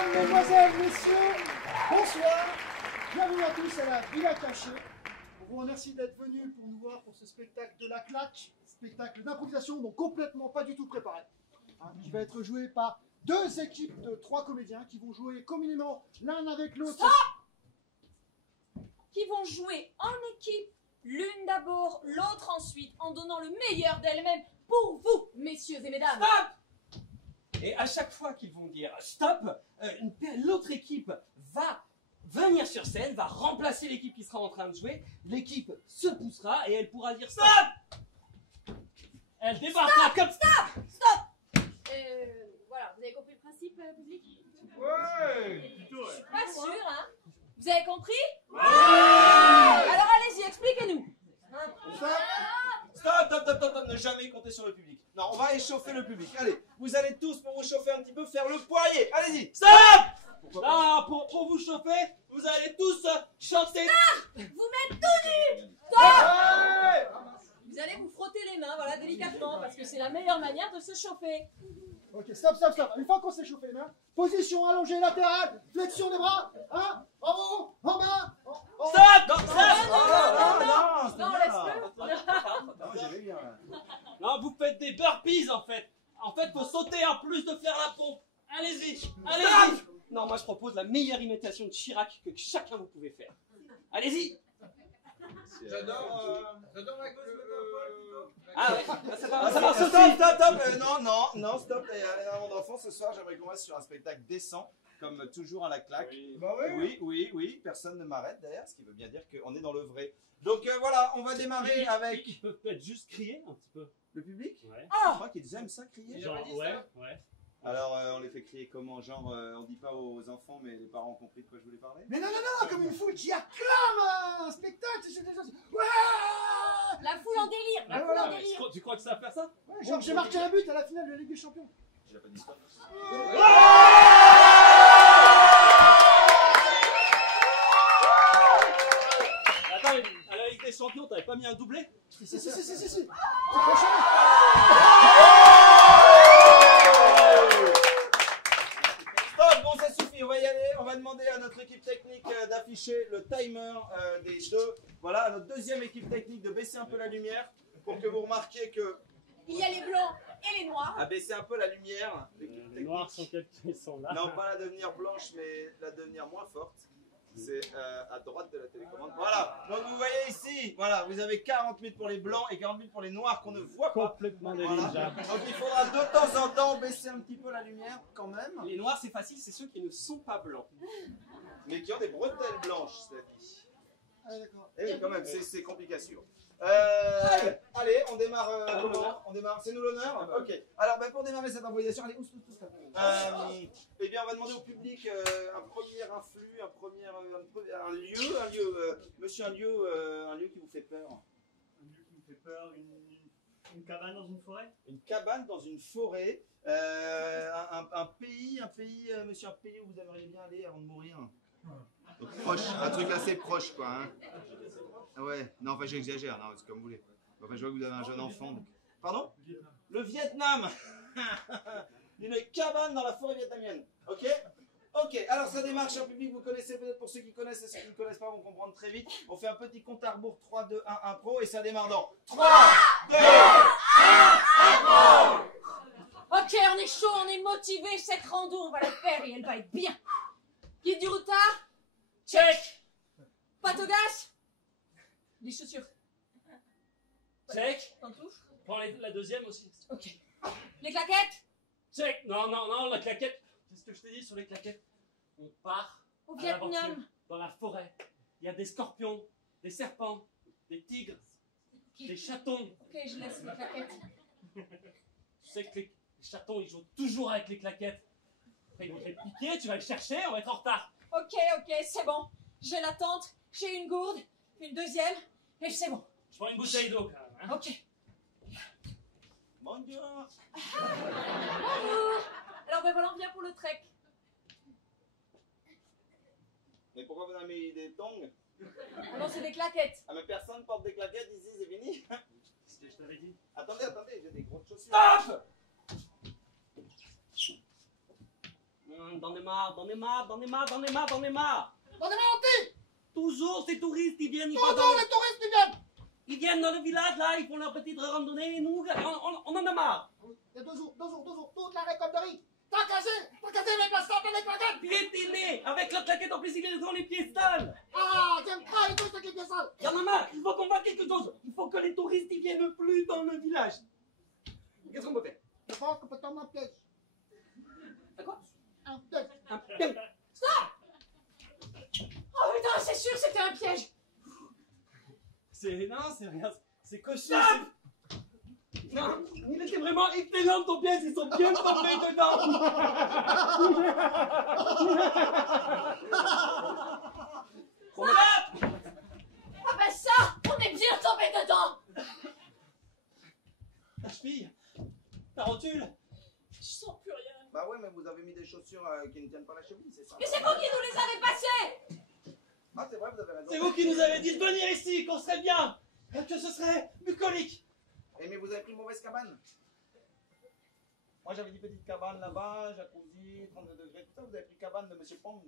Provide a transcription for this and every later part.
Mesdames, mesdemoiselles, messieurs, bonsoir. Bienvenue à tous à la Villa Cachée. On vous remercie d'être venus pour nous voir pour ce spectacle de la claque, spectacle d'improvisation, donc complètement pas du tout préparé, qui va être joué par deux équipes de 3 comédiens qui vont jouer communément l'un avec l'autre. Stop! Qui vont jouer en équipe, l'une d'abord, l'autre ensuite, en donnant le meilleur d'elle-même pour vous, messieurs et mesdames. Stop! Et à chaque fois qu'ils vont dire stop, l'autre équipe va venir sur scène, va remplacer l'équipe qui sera en train de jouer, l'équipe se poussera et elle pourra dire stop! Elle débarquera comme Stop! Stop! Voilà, vous avez compris le principe, public? Ouais, plutôt, ouais. Pas sûr, hein? Vous avez compris? Ouais! Alors allez-y, expliquez-nous. Stop, ne jamais compter sur le public. Non, on va échauffer le public. Allez, vous allez tous, pour vous chauffer un petit peu, faire le poirier. Allez-y. stop! Non, pour vous chauffer, vous allez tous chanter. Vous mettre tout nu! Stop! Vous allez vous frotter les mains, voilà, délicatement, parce que c'est la meilleure manière de se chauffer. Ok, stop. Une fois qu'on s'est chauffé les mains, position allongée latérale, flexion des bras, hein, en haut, en bas, en haut. Stop! Non, Non, laisse-le. Non, j'aimais bien. Là. Non, vous faites des burpees en fait. En fait, faut sauter en plus de faire la pompe. Allez-y, allez-y. Non, moi je propose la meilleure imitation de Chirac que chacun vous pouvez faire. Allez-y. J'adore la gauche Ah ouais, ça va. Non, stop. Avant d'enfant, ce soir, j'aimerais qu'on reste sur un spectacle décent, comme toujours à la claque. Oui. Bah oui. Oui, personne ne m'arrête d'ailleurs, ce qui veut bien dire qu'on est dans le vrai. Donc voilà, on va démarrer avec Ils peuvent peut-être juste crier un petit peu. le public. Ouais. Je crois qu'ils aiment ça crier. Genre, ouais. Alors, on les fait crier comment? Genre, on dit pas aux enfants, mais les parents ont compris de quoi je voulais parler. Mais non, comme une foule qui acclame un spectacle. Ouais, La foule en délire, la foule en délire. Tu crois que ça va faire ça? ouais, genre j'ai marqué un but à la finale de la Ligue des Champions. J'ai pas dit stop. Attends, à la Ligue des Champions, t'avais pas mis un doublé? Si. C'est prochain. Stop, bon ça suffit, on va y aller. On va demander à notre équipe technique d'afficher le timer des deux. Voilà, à notre deuxième équipe technique de baisser un peu la lumière pour que vous remarquiez que... Il y a les blancs et les noirs. À baisser un peu la lumière. Les noirs sont quelques sont là. Non, pas la devenir blanche, mais la devenir moins forte. C'est à droite de la télécommande. Voilà, donc vous voyez ici, voilà, vous avez 40 minutes pour les blancs et 40 minutes pour les noirs qu'on ne voit pas. Complètement Voilà. négligeable. Donc il faudra de temps en temps baisser un petit peu la lumière quand même. Les noirs, c'est facile, c'est ceux qui ne sont pas blancs. Mais qui ont des bretelles blanches, cela dit. Ah, d'accord. Eh oui, quand même, c'est complication. Allez, on démarre. On démarre. C'est nous l'honneur. Ok. Alors, pour démarrer cette improvisation, allez, tous là. Eh bien, on va demander au public un premier influx, un lieu. Monsieur, un lieu qui vous fait peur. Un lieu qui me fait peur, une cabane dans une forêt. Une cabane dans une forêt. Un pays, monsieur, un pays où vous aimeriez bien aller avant de mourir. Donc, proche, un truc assez proche, quoi. Hein. Ouais, non, enfin j'exagère, non, c'est comme vous voulez. Enfin, je vois que vous avez un jeune enfant. Donc... Pardon? Le Vietnam. Une cabane dans la forêt vietnamienne. Ok? Ok, alors ça démarre, cher public, vous connaissez peut-être, pour ceux qui connaissent et ceux qui ne connaissent pas vont comprendre très vite. On fait un petit compte à rebours, 3, 2, 1, impro, et ça démarre dans 3, 2, 1, impro. Ok, on est chaud, on est motivé, cette rando, on va la faire et elle va être bien. Guide du routard? Check. Pâte au gaz? Les chaussures? Check. Pantoufles? Prends la deuxième aussi. Ok. Les claquettes? Check. Non, la claquette. Qu'est-ce que je t'ai dit sur les claquettes? On part Au à l'aventure Vietnam? dans la forêt. Il y a des scorpions, des serpents, des tigres, des chatons. Ok, je laisse les claquettes. Tu sais que les chatons, ils jouent toujours avec les claquettes. Après, ils vont te les piquer, tu vas les chercher, on va être en retard. Ok, c'est bon. J'ai la tente, j'ai une gourde, une deuxième, et c'est bon. Je prends une bouteille d'eau quand même. Hein. Ok. Bonjour. Bonjour. Alors voilà, on vient pour le trek. Mais pourquoi vous avez mis des tongs? Ah non, c'est des claquettes. Ah mais personne porte des claquettes ici, c'est fini. C'est ce que je t'avais dit. Attendez, j'ai des grosses chaussures. Stop! J'en ai marre, j'en ai marre, j'en ai marre, j'en ai marre, j'en ai marre. On est menti. Toujours ces touristes, ils viennent, ils Toujours passent les touristes qui viennent. ils viennent dans le village, là, ils font leur petite randonnée, et nous, on en a marre. Il y a 2 jours, toute la récolte de riz. T'as cassé les plastiques avec la gueule. Piétiner, avec la claquette en plus, ils ont les pieds sales. Ah, j'aime pas les trucs avec les sales. Il y en a marre, il faut qu'on fasse quelque chose. Il faut que les touristes, ils viennent plus dans le village. Qu'est-ce qu'on peut faire? Je pense qu'on peut tomber un piège. C'est quoi? Un piège. Un piège. Oh putain, c'est sûr, c'était un piège. Non, c'est rien, c'est coché. Non, il était vraiment excellent ton piège, ils sont bien tombés dedans. Ah bah ça, on est bien tombé dedans. Ta cheville, ta rotule. Je sens plus rien. Bah ouais, mais vous avez mis des chaussures qui ne tiennent pas la cheville, c'est ça? Mais c'est vous qui nous les avez passés. Ah, c'est vrai, vous avez raison. C'est vous qui nous avez dit de venir ici, qu'on serait bien, que ce serait bucolique. Eh, mais vous avez pris mauvaise cabane. Moi, j'avais dit petite cabane là-bas, jacuzzi, 32 degrés, tout ça. Vous avez pris cabane de Monsieur Pong.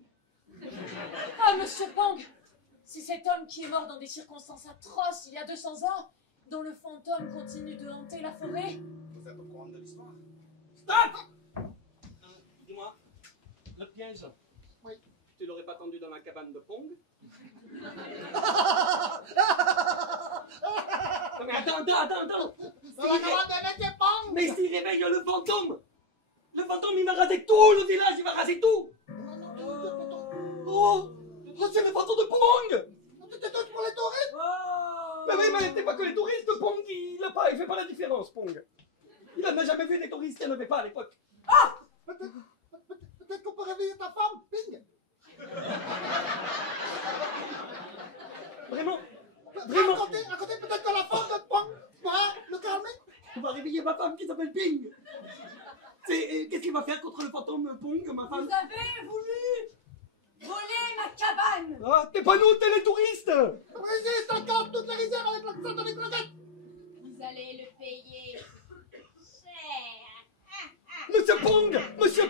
Ah, monsieur Pang, c'est cet homme qui est mort dans des circonstances atroces il y a 200 ans, dont le fantôme continue de hanter la forêt. Vous êtes au courant de l'histoire? Stop. Dis-moi, le piège. Oui. Tu l'aurais pas tendu dans la cabane de Pong? Non mais attends. Dans la cabane de Monsieur Pong. Mais s'il réveille le fantôme, il va raser tout le village, il va raser tout. Oh, c'est le fantôme de Pong. C'était tous pour les touristes. Mais oui, mais c'est pas que les touristes, Pong, il fait pas la différence, Pong. Il n'a jamais vu des touristes qu'il n'y en avait pas à l'époque. Peut-être qu'on peut réveiller ta femme, Ping. Vraiment, À côté, peut-être que la femme de Pong pourra le calmer. on va réveiller ma femme qui s'appelle Ping. Qu'est-ce qu'il va faire contre le fantôme Pong, ma Vous femme? avez voulu voler ma cabane. Ah, t'es pas nous, t'es les touristes. Vas-y, 50 toutes les rizières avec l'accent de l'éclaquette. Vous allez le payer cher. Monsieur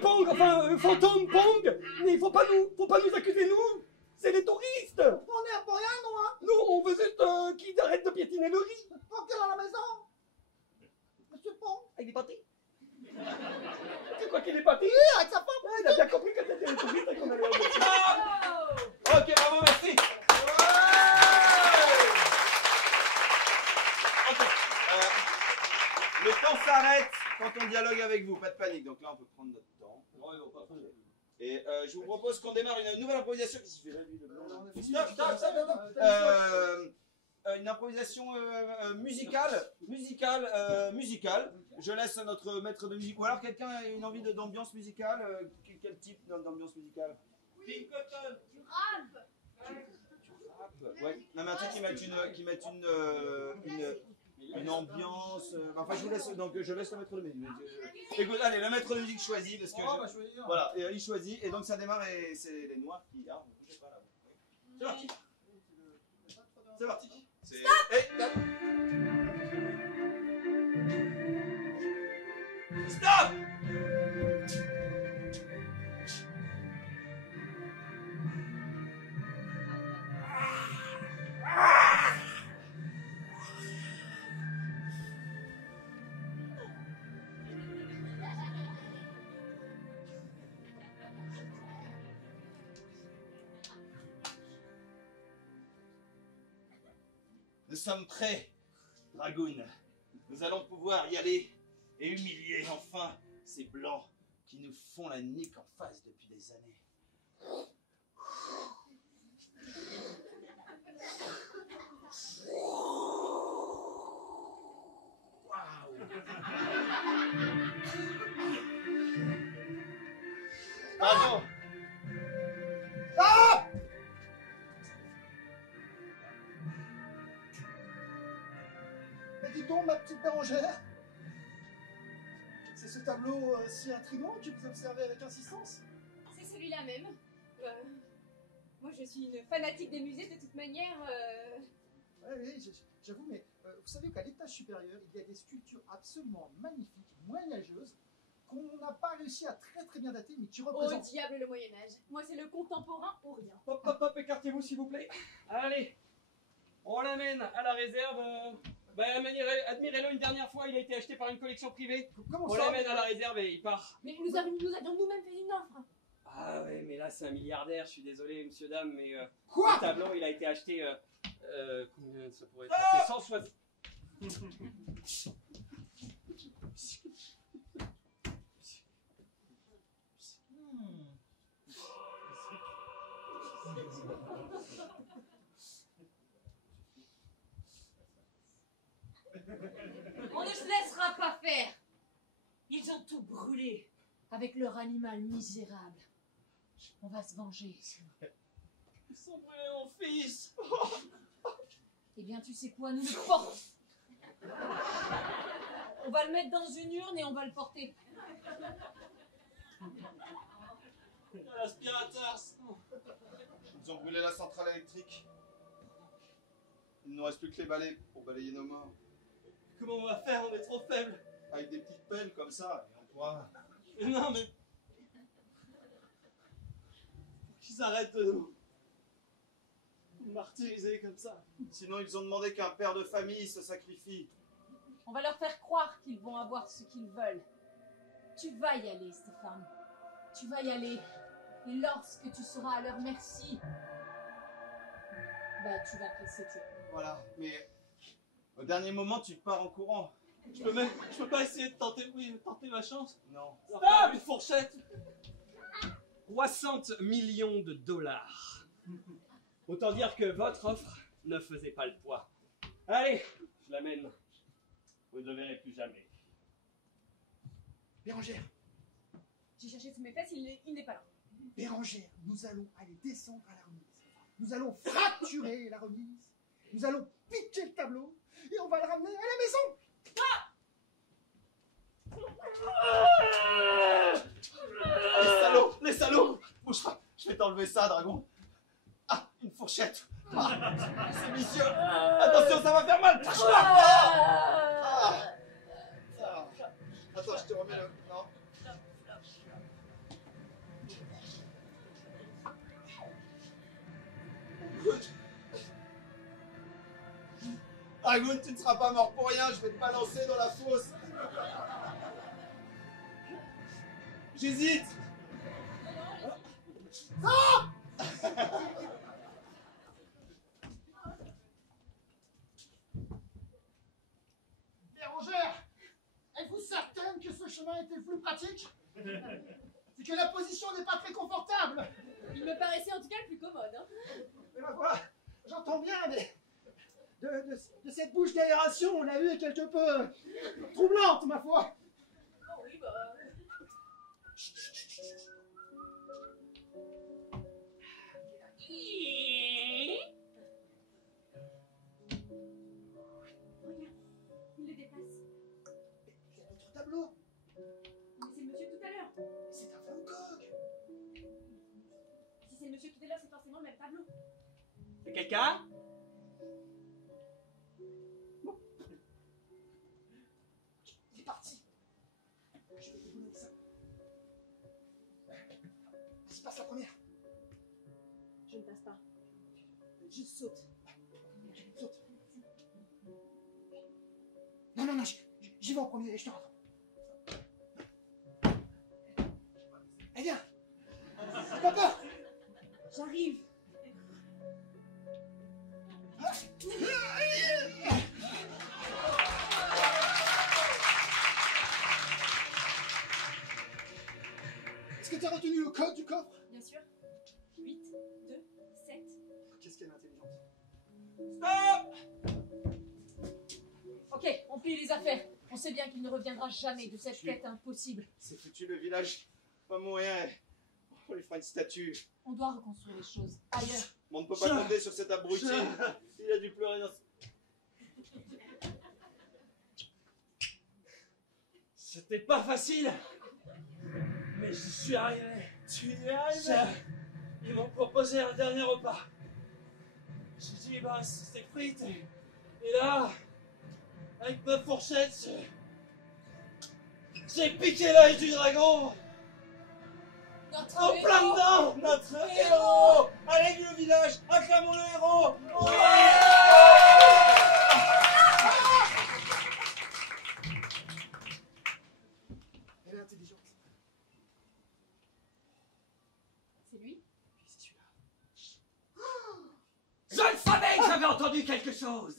Pong, enfin, fantôme Pong. Mais faut pas nous accuser, nous. C'est les touristes. On est pour rien, nous, hein. Nous, on veut juste qu'ils arrêtent de piétiner le riz. Tranquille à la maison. Monsieur Pong. Il est parti. C'est quoi qu'il est parti? Oui, avec sa femme. Ah, il a bien compris que c'était les touristes et qu'on allait en Oh. Ok, bravo, merci. Ok. Le temps s'arrête quand on dialogue avec vous, pas de panique. Donc là, on peut prendre notre temps. Et je vous propose qu'on démarre une nouvelle improvisation. Qu'est-ce qu'il fait là, lui, le blanc? Stop. Une improvisation musicale. Je laisse notre maître de musique. Ou alors quelqu'un a une envie d'ambiance musicale. Quel type d'ambiance musicale? Du rap. Ouais. Non mais un truc qui mette une ambiance. Enfin je vous laisse donc je laisse le maître de musique. Écoute, allez, le maître de musique choisit parce que voilà, et il choisit et donc ça démarre et c'est les noirs qui. Ah, ne bougez pas là. C'est parti. C'est parti. Stop. Nous sommes prêts, Dragoon. Nous allons pouvoir y aller et humilier enfin ces blancs qui nous font la nique en face depuis des années. Bravo. Ah! Mais dis donc, ma petite Bérangère, c'est ce tableau si intrigant que vous observez avec insistance? C'est celui-là même. Moi, je suis une fanatique des musées de toute manière. Oui, j'avoue, mais vous savez qu'à l'étage supérieur, il y a des sculptures absolument magnifiques, moyenâgeuses, qu'on n'a pas réussi à très bien dater, mais qui Au représente... diable le Moyen-Âge. Moi, c'est le contemporain ou rien. Hop, hop, hop, écartez-vous s'il vous plaît. Allez, on l'amène à la réserve. Admirez-le une dernière fois, il a été acheté par une collection privée. Comment On ça? l'amène à la réserve et il part. Mais nous avions nous-mêmes fait une offre. Ah ouais, mais là c'est un milliardaire, je suis désolé monsieur, dame, mais Quoi? le tableau il a été acheté... combien ça pourrait être? C'est 160... On ne se laissera pas faire. Ils ont tout brûlé avec leur animal misérable. On va se venger. Ils sont brûlés mon fils. Eh bien, tu sais quoi, nous le portons. On va le mettre dans une urne et on va le porter. L'aspirateur. Ils ont brûlé la centrale électrique. Il ne nous reste plus que les balais pour balayer nos morts. Comment on va faire? On est trop faibles. Avec des petites pelles comme ça, et on pourra... Mais non, mais... Faut qu'ils arrêtent de nous martyriser comme ça. Sinon, ils ont demandé qu'un père de famille se sacrifie. On va leur faire croire qu'ils vont avoir ce qu'ils veulent. Tu vas y aller, Stéphane. Tu vas y aller. Et lorsque tu seras à leur merci, bah tu vas te laisser tuer. Voilà, mais au dernier moment, tu pars en courant. Je peux pas essayer de tenter ma chance. Non. Stop! Une fourchette. 60 millions de dollars. Autant dire que votre offre ne faisait pas le poids. Allez, je l'amène. Vous ne le verrez plus jamais. Bérangère, J'ai cherché sous mes fesses, il n'est pas là. Bérangère, nous allons aller descendre à la remise. Nous allons fracturer la remise. Nous allons piquer le tableau et on va le ramener à la maison. Les salauds! Bouge pas, je vais t'enlever ça, dragon. Ah, une fourchette. Ah, c'est vicieux. Attention, ça va faire mal. Ah. Attends, je te remets le... Non. Agoun, tu ne seras pas mort pour rien, je vais te balancer dans la fosse. J'hésite. Bérangère, êtes-vous certaine que ce chemin était le plus pratique? C'est que la position n'est pas très confortable. Il me paraissait en tout cas le plus commode. Hein. Mais ma foi, j'entends bien, mais de cette bouche d'aération, on a eu quelque peu troublante, ma foi. Oh oui, bah... Regarde, il le dépasse. Il y a notre tableau. Mais c'est le monsieur tout à l'heure. C'est un Van Gogh. Si c'est le monsieur tout à l'heure, c'est forcément le même tableau. C'est quelqu'un? Il est parti. Je vais vous donner ça. Vas-y, passe la première. Je ne passe pas. Je saute. Saute. Non, j'y vais en premier et je te rattrape. Eh bien, pas peur. J'arrive. Est-ce que tu as retenu le code du coffre? Bien sûr. 8, 2, 7. Qu'est-ce qu'elle est intelligente. Stop! Ok, on plie les affaires. On sait bien qu'il ne reviendra jamais de cette quête impossible. C'est foutu, le village va mourir. On lui fera une statue. On doit reconstruire les choses ailleurs. Mais on ne peut pas compter sur cet abruti. Il a dû pleurer dans... C'était pas facile, mais j'y suis arrivé. Tu y es arrivé? Ils m'ont proposé un dernier repas. J'ai dit, bah, c'était frites. Et là, avec ma fourchette, J'ai piqué l'œil du dragon. Notre En plein héros. dedans. Notre héros. Allez, vieux village, acclamons le héros. Elle est intelligente. C'est lui? Je le savais que j'avais entendu quelque chose.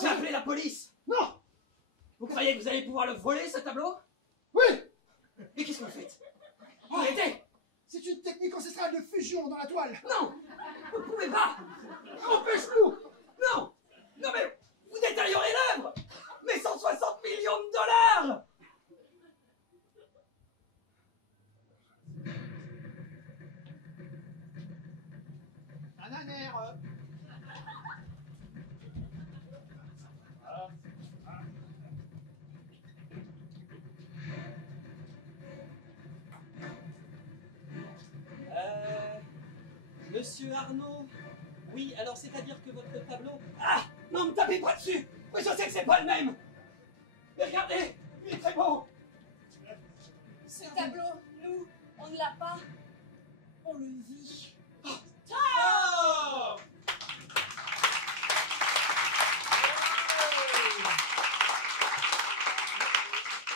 J'ai appelé la police. Non! Vous croyez que vous allez pouvoir le voler, ce tableau? Oui! Mais qu'est-ce que vous faites? Arrêtez! C'est une technique ancestrale de fusion dans la toile. Non! Vous ne pouvez pas! Empêche-nous! Non! Non mais vous détériorez l'œuvre! Mais 160 millions de dollars! Nananère. Monsieur Arnaud? Oui, alors c'est-à-dire que votre tableau... Ah! Non, ne me tapez pas dessus! Mais je sais que c'est pas le même! Mais regardez! Il est très beau! Ce tableau, nous, on ne l'a pas. On le vit. Oh!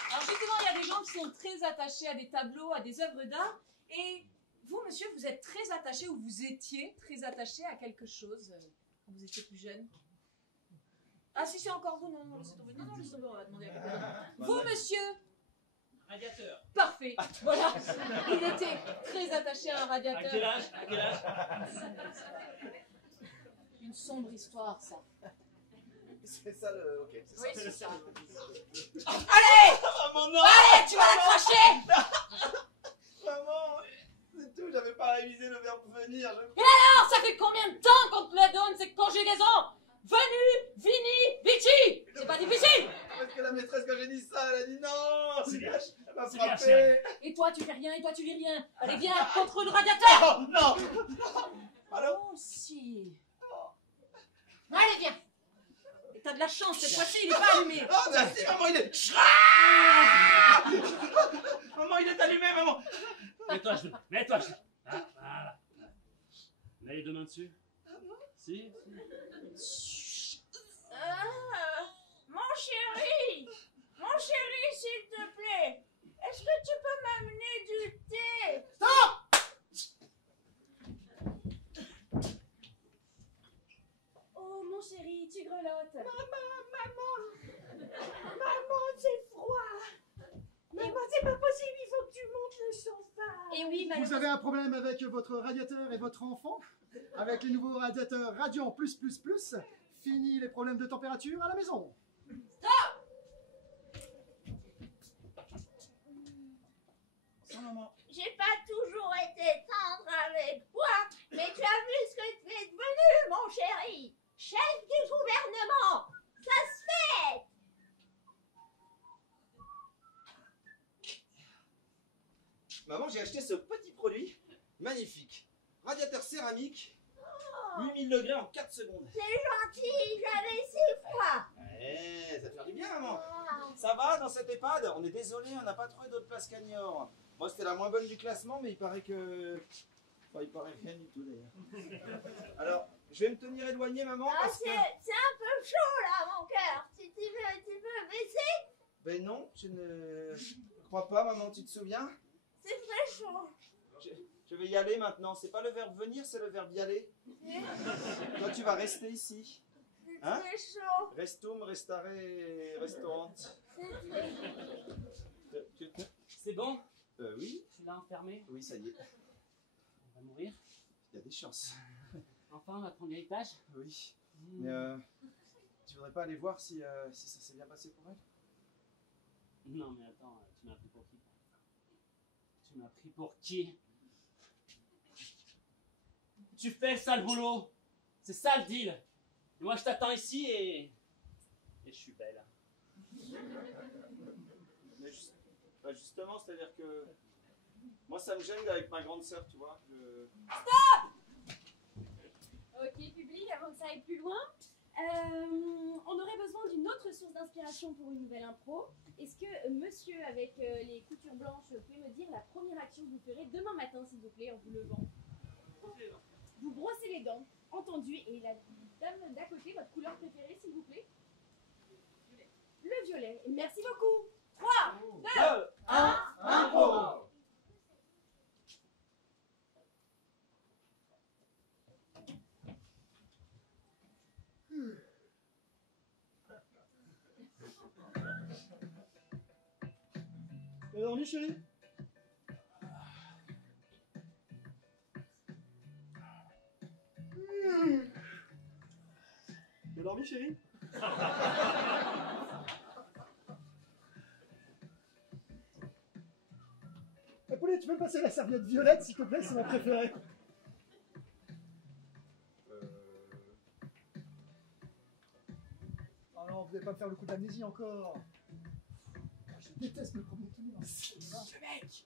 Alors justement, il y a des gens qui sont très attachés à des tableaux, à des œuvres d'art. Et vous, monsieur, vous êtes très attaché, ou vous étiez très attaché à quelque chose quand vous étiez plus jeune. Ah si, c'est encore vous, non, non, laissez tomber. Non, laissez tomber, on va demander à quelqu'un d'autre. Vous, monsieur? Radiateur. Parfait, voilà. Il était très attaché à un radiateur. À quel âge? À quel âge? Une sombre histoire, ça. C'est ça le. Ok, c'est ça. Oui, c'est ça. Allez! Maman, non! Allez, tu vas la cracher! Maman, c'est tout, j'avais pas révisé le verbe venir. Alors, ça fait combien de temps qu'on te la donne, cette conjugaison? Venu, vini, vici! C'est pas difficile! Parce que la maîtresse, quand j'ai dit ça, elle a dit non! C'est bien. Elle m'a C'est bien, frappé! Et toi, tu fais rien, et toi, tu lis rien. Allez, viens, contre le radiateur! Non! Non! Allô? Oh, si. Allez, viens! Et t'as de la chance, cette fois-ci, il est pas allumé. Oh, merci, maman, il est. Maman, il est allumé, maman! Mets-toi à genoux. Mets-toi à genoux. Ah, voilà. Mets les deux mains dessus. Si. Mon chéri! Mon chéri, s'il te plaît! Est-ce que tu peux m'amener du thé? Oh, mon chéri, tu grelottes. Maman, c'est froid. Maman, c'est pas possible, il faut que tu montes le chauffage. Et oui, Vous avez un problème avec votre radiateur et votre enfant? Avec les nouveaux radiateurs Radiant plus, fini les problèmes de température à la maison. Sans maman. J'ai pas toujours été tendre avec toi, mais tu as vu ce que tu es devenu, mon chéri. Chef du gouvernement. Ça se fait. Maman, j'ai acheté ce petit produit magnifique. Radiateur céramique, 8000 degrés en 4 secondes. C'est gentil, j'avais si froid. Eh, ça te fait du bien, maman. Ah. Ça va dans cette EHPAD? On est désolé, on n'a pas trouvé d'autres places qu'Agnor. Moi, c'était la moins bonne du classement, mais il paraît que. Enfin, il paraît rien du tout d'ailleurs. Alors, je vais me tenir éloigné, maman, Ah, parce que. c'est un peu chaud là, mon cœur. Si tu veux baisser, Ben non, je ne crois pas, maman, tu te souviens? c'est très chaud. Je vais y aller maintenant. C'est pas le verbe venir, c'est le verbe y aller. Toi, tu vas rester ici. C'est Hein? très chaud. Restum, restare, restaurant. C'est bon? Oui. Tu l'as enfermé? Oui, ça y est. On va mourir? Il y a des chances. Enfin, on va prendre l'héritage? Oui. Mais tu voudrais pas aller voir si ça s'est bien passé pour elle? Non, mais attends, tu m'as pris pour qui? Tu m'as pris pour qui? Tu fais le sale boulot! C'est ça le deal! Et moi, je t'attends ici et je suis belle. Mais justement, c'est-à-dire que moi, ça me gêne avec ma grande sœur, tu vois. Ok, public, avant que ça aille plus loin. On aurait besoin d'une autre source d'inspiration pour une nouvelle impro. Est-ce que monsieur avec les coutures blanches peut me dire la première action que vous ferez demain matin, s'il vous plaît, en vous levant? Vous brossez les dents, entendu, et la dame d'à côté, votre couleur préférée, s'il vous plaît? Le violet. Merci beaucoup. 3, 2, 1, Impro. T'as dormi, chérie? T'as dormi, chérie? Pauline, tu peux me passer la serviette violette, s'il te plaît, c'est ma préférée. Oh non, vous n'allez pas me faire le coup d'amnésie encore. Je déteste le premier tour. Ce mec.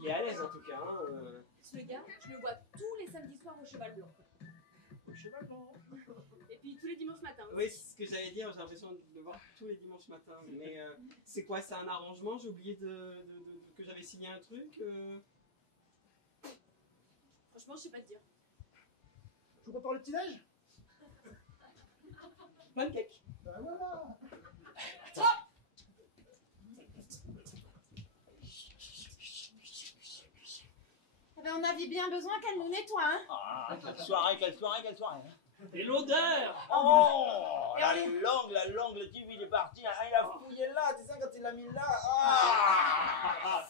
Il est à l'aise en tout cas. Hein. Ce gars, je le vois tous les samedis soirs au Cheval Blanc. Au cheval blanc. Et puis tous les dimanches matins. Oui, c'est ce que j'allais dire, j'ai l'impression de le voir tous les dimanches matins. Mais c'est quoi, c'est un arrangement? J'ai oublié que j'avais signé un truc. Franchement, je sais pas te dire. Je vous prépare le petit-déj? Pancake. Ben voilà. Eh ben, on avait bien besoin qu'elle nous nettoie, hein. Ah, quelle soirée, quelle soirée, quelle soirée. Et l'odeur! Oh, la langue, le tube il est parti, hein, il a fouillé là, tu sais quand il l'a mis là. Ah.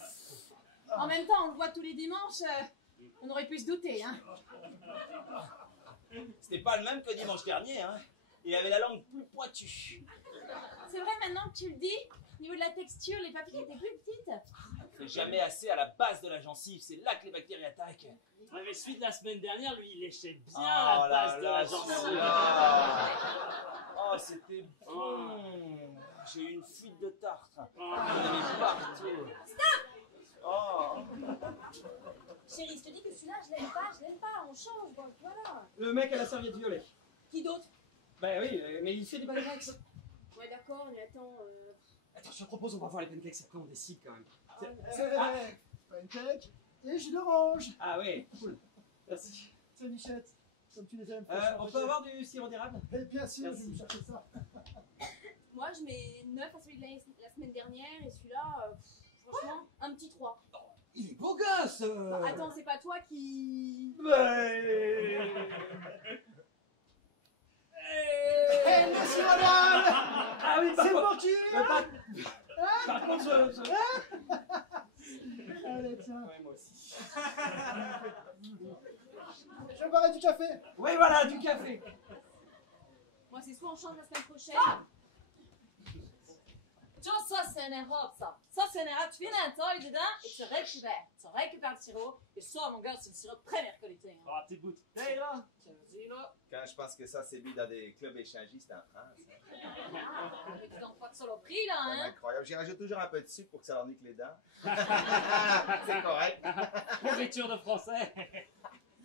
En même temps, on le voit tous les dimanches. On aurait pu se douter, hein. C'était pas le même que dimanche dernier, hein. Il avait la langue plus pointue. C'est vrai maintenant que tu le dis. Au niveau de la texture, les papilles étaient plus petites. C'est jamais assez à la base de la gencive, c'est là que les bactéries attaquent. Ouais, mais celui de la semaine dernière, lui, il léchait bien Oh la là base de là, la gencive. celui-là. Oh, c'était bon. J'ai eu une fuite de tarte. J'en avais partout. Oh. Chérie, je te dis que celui-là, je l'aime pas, on change, donc voilà. Le mec à la serviette violet. Qui d'autre? Bah oui, mais il fait des pancakes. Ouais, d'accord, mais attends. Attends, je te propose, on va voir les pancakes, après on décide quand même. Pancake et jus d'orange. Ah oui, cool. Merci. C'est Michette, comme tu les aimes. On peut avoir du sirop d'érable? Eh bien sûr, Merci. je vais vous chercher ça. Moi, je mets 9 à celui de la semaine dernière, et celui-là, franchement, un petit 3. Il est beau gosse. Bah, attends, c'est pas toi qui... Eh, monsieur, madame. Ah oui, C'est par pour qui? contre, Allez, tiens. Ouais, moi aussi. Je vais boire du café. Oui, voilà, du café. Moi, c'est soit on change la semaine prochaine... Tu vois, ça, c'est une erreur, ça. Ça, c'est une erreur. Tu viens d'un taille dedans et tu récupères. Tu récupères le sirop. Et ça, mon gars, c'est le sirop de première qualité. Hein. Ah, petite bouteille là. Tu me dis, là. Quand je pense que ça, c'est bu dans des clubs échangistes en France. Ah, mais tu donnes pas de saloperie, là, C'est hein. incroyable. J'y rajoute toujours un peu de sucre pour que ça leur nique les dents. C'est correct. Pourriture de français.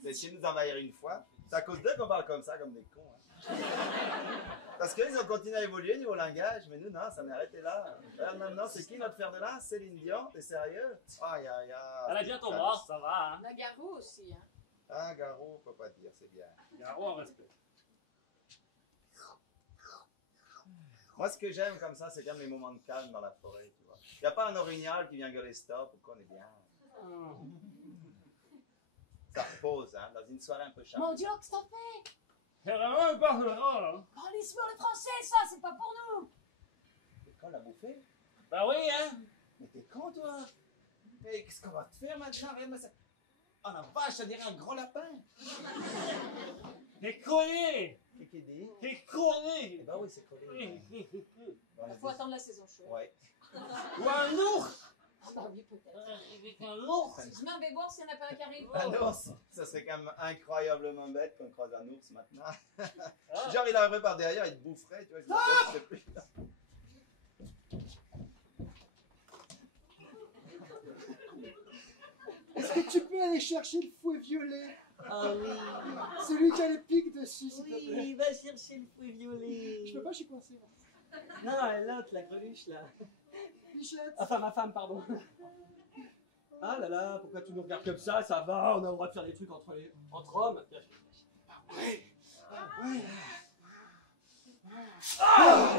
Vous essayez de nous envahir une fois. C'est à cause d'eux qu'on parle comme ça, comme des cons. Hein. Parce qu'ils ont continué à évoluer niveau langage, mais nous, non, ça m'est arrêté là. Maintenant, c'est qui notre fer de lance? Céline Dion? T'es sérieux? Aïe, aïe, aïe. Elle a bientôt mort, ça va. Hein. La Garou aussi, hein. Ah, Garou, faut pas dire, c'est bien. Garo en respect. Moi, ce que j'aime comme ça, c'est comme les moments de calme dans la forêt, tu vois. Il n'y a pas un orignal qui vient gueuler stop ou qu'on est bien. Ça repose, hein, dans une soirée un peu charmante. Mon Dieu, qu'est-ce que t'en fais? C'est vraiment pas de là. Parlez-moi le français, ça, c'est pas pour nous. T'es con, l'a bouffé? Bah oui, hein. Mais t'es con, toi? Mais qu'est-ce qu'on va te faire maintenant? Regarde-moi ça. Oh la vache, ça dirait un gros lapin. T'es collé. Qu'est-ce qu'il dit? T'es Eh collé. ben oui, c'est collé. Il faut attendre la saison chaude. Ouais. Ou un ours. Ah, bah oui, peut-être. Avec un ours. Je m'en vais voir s'il y en a pas un qui arrive. Un ours, ça serait quand même incroyablement bête qu'on croise un ours maintenant. Genre, il arriverait par derrière, il te boufferait, tu vois. Je sais plus. Est-ce que tu peux aller chercher le fouet violet? Ah oui. Celui qui a les pics dessus, s'il te plaît. Oui, va chercher le fruit violet. Je peux pas, je suis coincé. Là. Non, l'autre, la greluche, là. Bichette. Enfin, ma femme, pardon. Ah là là, pourquoi tu nous regardes comme ça? Ça va, on a le droit de faire des trucs entre hommes. Ah,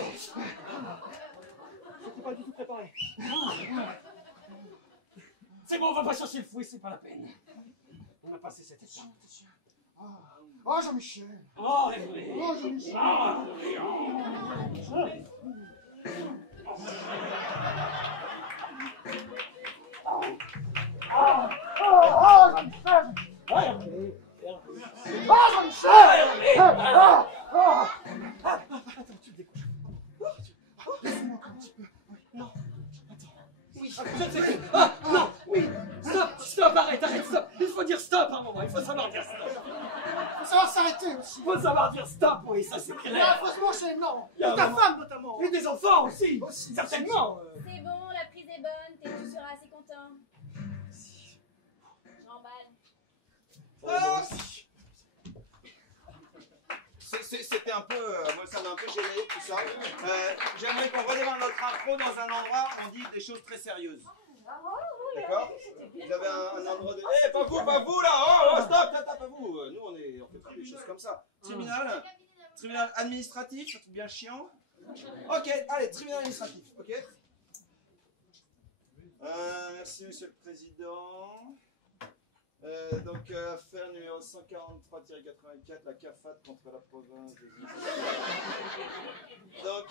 J'étais pas du tout préparé. c'est bon, on va pas chercher le fouet, c'est pas la peine. On a passé cette étape. Oh, Jean-Michel. Oh, Rémi. Oh, Jean-Michel. Ah, Laisse-moi un petit peu. non. Attends. Oui, je ne sais plus. Ah, non, oui. Stop, arrête, stop. Il faut dire stop à un moment, il faut savoir dire stop. Ça va s'arrêter aussi. Il faut savoir dire stop, oui, ça c'est Là, clair. franchement, c'est non. Il y a Et un ta moment. femme, notamment. Et des enfants aussi. Aussi. Certainement. C'est bon, la prise est bonne, tu seras assez content. J'emballe. C'était un peu, moi ça m'a un peu gêné tout ça. J'aimerais qu'on redémarre notre intro dans un endroit où on dit des choses très sérieuses. D'accord? Vous avez un endroit de... Eh, pas vous là! Oh, stop, pas vous! Nous on fait plus des choses comme ça. Tribunal administratif, un truc bien chiant. Ok, allez, tribunal administratif, ok? Merci monsieur le président. Donc, affaire numéro 143-84, la CAFAT contre la province des îles. Donc,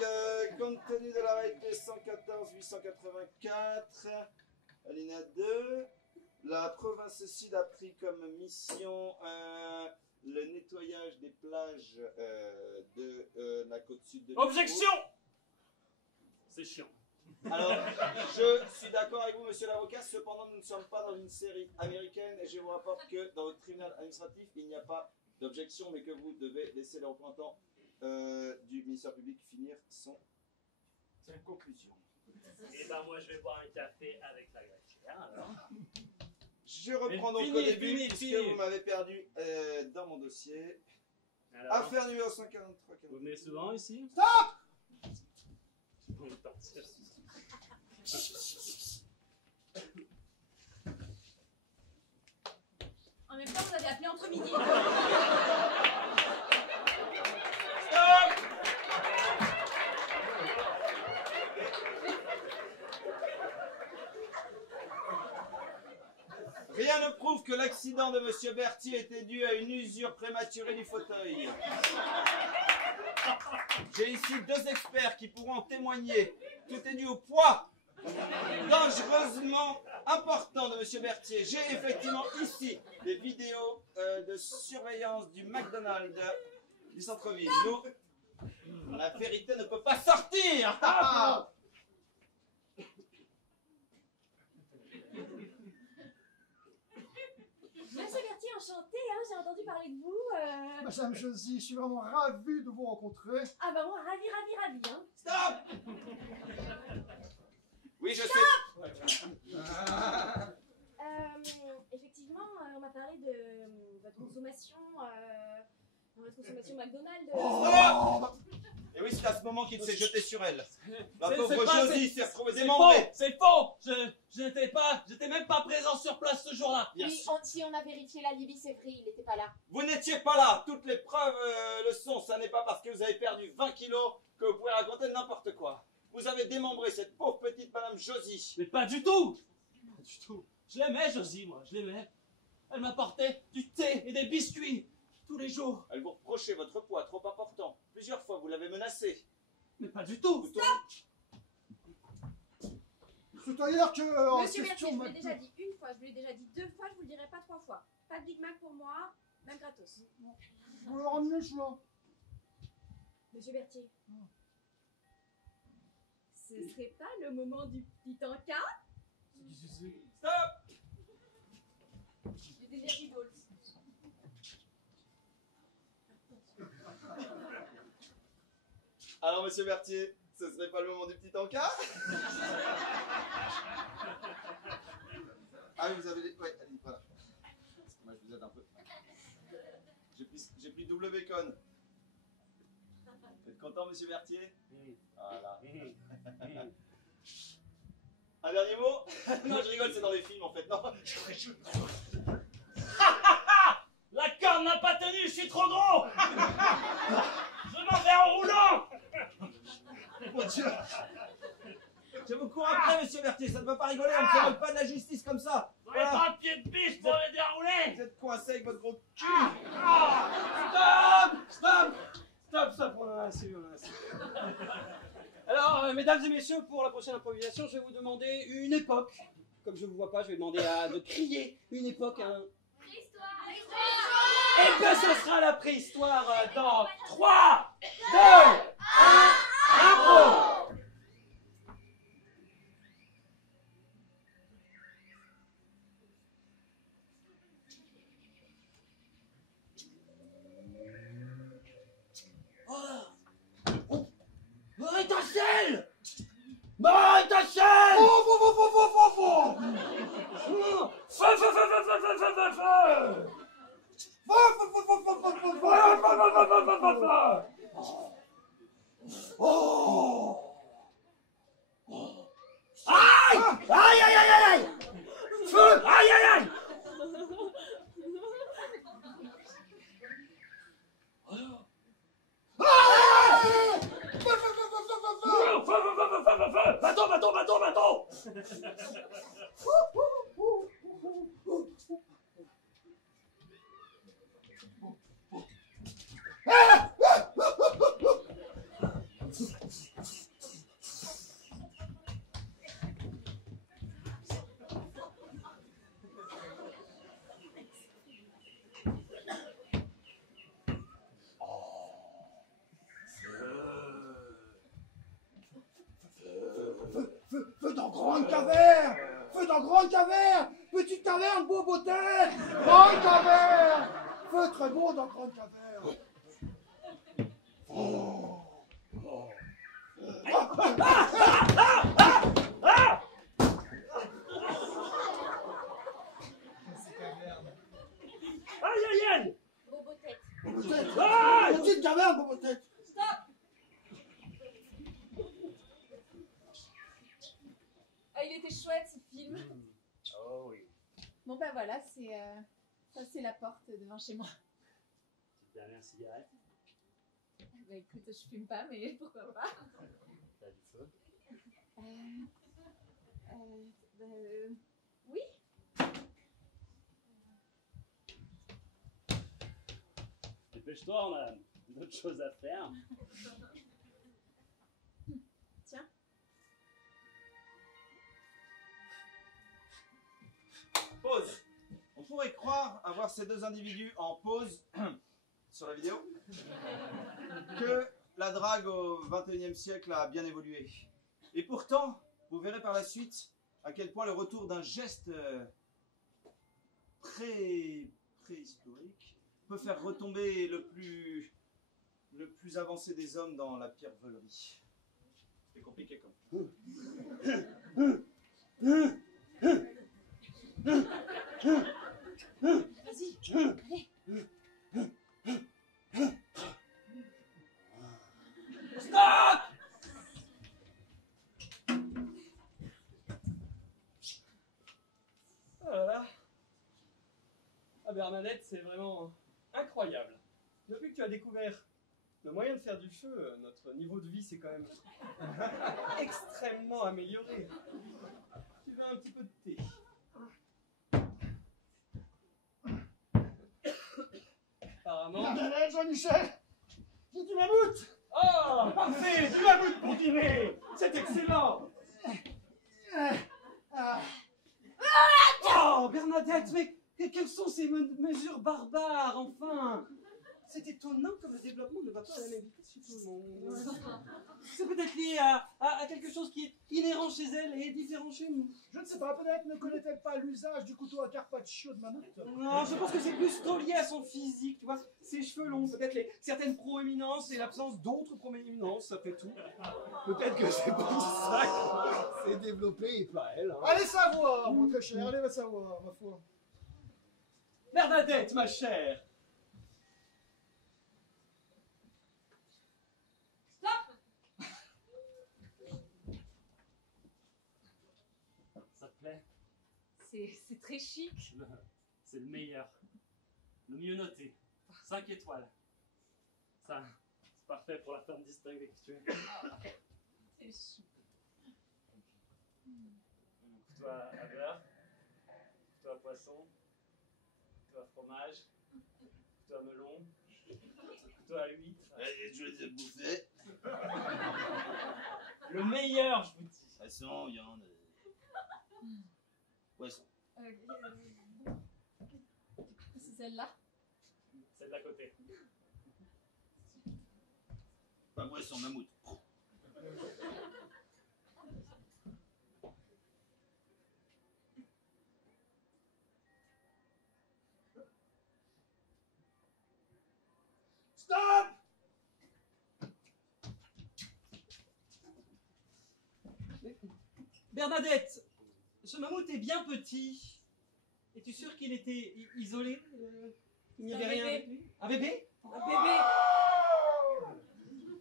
compte tenu de l'arrêté 114-884, alinéa 2, la province sud a pris comme mission le nettoyage des plages de la côte sud de Objection! C'est chiant. Alors, je suis d'accord avec vous, monsieur l'avocat, cependant, nous ne sommes pas dans une série américaine et je vous rapporte que dans votre tribunal administratif, il n'y a pas d'objection, mais que vous devez laisser le représentant du ministère public finir sa conclusion. Et ben moi je vais boire un café avec la greffière alors. Je reprends donc Fini, au début, fini, puisque fini. vous m'avez perdu dans mon dossier. Alors, Affaire numéro 143. vous venez souvent ici? Stop! On est parti. En même temps, vous avez appelé entre midi. Rien ne prouve que l'accident de monsieur Berthier était dû à une usure prématurée du fauteuil. J'ai ici deux experts qui pourront en témoigner. Tout est dû au poids dangereusement important de monsieur Berthier. J'ai effectivement ici des vidéos de surveillance du McDonald's du centre-ville. Nous, la vérité ne peut pas sortir. Monsieur Berthier, enchanté, hein, j'ai entendu parler de vous. Madame Josie, je suis vraiment ravi de vous rencontrer. Ah bah moi, ravi, hein. Stop. Oui, je sais. Effectivement, on m'a parlé de votre consommation McDonald's. Oh, Et oui, c'est à ce moment qu'il s'est jeté sur elle. La C'est pauvre pas- Josie s'est retrouvée C'est démembrée. faux, c'est faux. J'étais même pas présent sur place ce jour-là. Bien Oui, sûr. si on a vérifié l'alibi, c'est vrai, il n'était pas là. Vous n'étiez pas là. Toutes les preuves le sont. Ça n'est pas parce que vous avez perdu 20 kilos que vous pouvez raconter n'importe quoi. Vous avez démembré cette pauvre petite madame Josie. Mais pas du tout. Pas du tout. Je l'aimais, Josie, moi, je l'aimais. Elle m'apportait du thé et des biscuits tous les jours. Elle vous reprochait votre poids trop important. Plusieurs fois, vous l'avez menacée. Mais pas du tout. c'est-à-dire que... en Monsieur Berthier, question, je vous l'ai maintenant- déjà dit une fois, je vous l'ai déjà dit deux fois, je vous le dirai pas trois fois. Pas de Big Mac pour moi, même gratos. Vous le ramenez, je vois. Monsieur Berthier. Ce serait pas le moment du petit encas? Stop. Du délire Balls. Alors, monsieur Berthier, ce serait pas le moment du petit encas? Ah oui, vous avez les... Ouais, allez, voilà. Parce que moi, je vous vous êtes un peu. J'ai pris double bacon. Vous êtes content, monsieur Berthier? Voilà. Un dernier mot? Non, je rigole, c'est dans les films en fait. Non, La corde n'a pas tenu, je suis trop gros. Je m'en vais en roulant. mon Dieu. Je vous cours après, monsieur Berthier, ça ne peut pas rigoler, on ne se moque pas de la justice comme ça. Vous n'avez pas un pied de biche pour les dérouler. Vous êtes coincé avec votre gros cul. Stop, on en a assez, Alors, mesdames et messieurs, pour la prochaine improvisation, je vais vous demander une époque. Comme je ne vous vois pas, je vais demander de crier une époque. Préhistoire. Et bien, ce sera la préhistoire dans 3, 2, 1, impro! Étincelle! Étincelle! Aïe! Aïe, aïe, aïe, aïe! Feu! Aïe, aïe, aïe! Bateau! Feu dans grande caverne! Feu dans grande caverne! Petite caverne, beau tête! Grande caverne! Feu très beau dans grande caverne! Aïe, aïe, aïe. Bobo tête. Beau tête! Aïe. Petite caverne, beau tête! Stop! Ah, il était chouette ce film. Oh oui. Bon ben voilà, ça c'est la porte devant chez moi. Petite dernière cigarette. Bah écoute, je fume pas, mais pourquoi pas. T'as du feu. Oui. Dépêche-toi, on a d'autres choses à faire. Tiens. Pause. On pourrait croire, à voir ces deux individus en pause sur la vidéo, que la drague au XXIe siècle a bien évolué. Et pourtant, vous verrez par la suite à quel point le retour d'un geste préhistorique peut faire retomber le plus avancé des hommes dans la pierrevelerie. C'est compliqué comme. Vas-y, allez. Stop! Oh là là. Ah Bernadette, c'est vraiment incroyable. Depuis que tu as découvert le moyen de faire du feu, notre niveau de vie s'est quand même extrêmement amélioré. Tu veux un petit peu de thé? Apparemment. Allez, Jean-Michel! J'ai du mammouth! Oh, parfait! Du mammouth pour dîner! C'est excellent! Oh, Bernadette, mais quelles sont ces mesures barbares, enfin? C'est étonnant comme le développement ne va pas à la même vitesse chez tout le monde. C'est peut-être lié à quelque chose qui est inhérent chez elle et différent chez nous. Je ne sais pas, peut-être ne connaît-elle pas l'usage du couteau à carpaccio de mammouth? Non, je pense que c'est plus lié à son physique, tu vois. Ses cheveux longs, peut-être certaines proéminences et l'absence d'autres proéminences, ça fait tout. Peut-être que c'est pour ça que c'est développé et pas elle. Hein. Allez savoir, mon très cher, allez va savoir, ma foi. Bernadette, ma chère. Stop! Ça te plaît? C'est très chic. C'est le meilleur. Le mieux noté. 5 étoiles. Ça, c'est parfait pour la femme distinguée que tu es. C'est chic. Couteau à beurre, couteau à poisson, couteau à fromage, couteau à melon, couteau à huître. Je les ai bouffés. Le meilleur, je vous dis. Poisson, viande. Poisson. C'est celle-là. C'est de la côté. Pas poisson, mammouth. Stop! Bernadette, ce mammouth est bien petit. Es-tu sûr qu'il était isolé? Il n'y avait Un rien bébé. avec lui? Un bébé? Un bébé.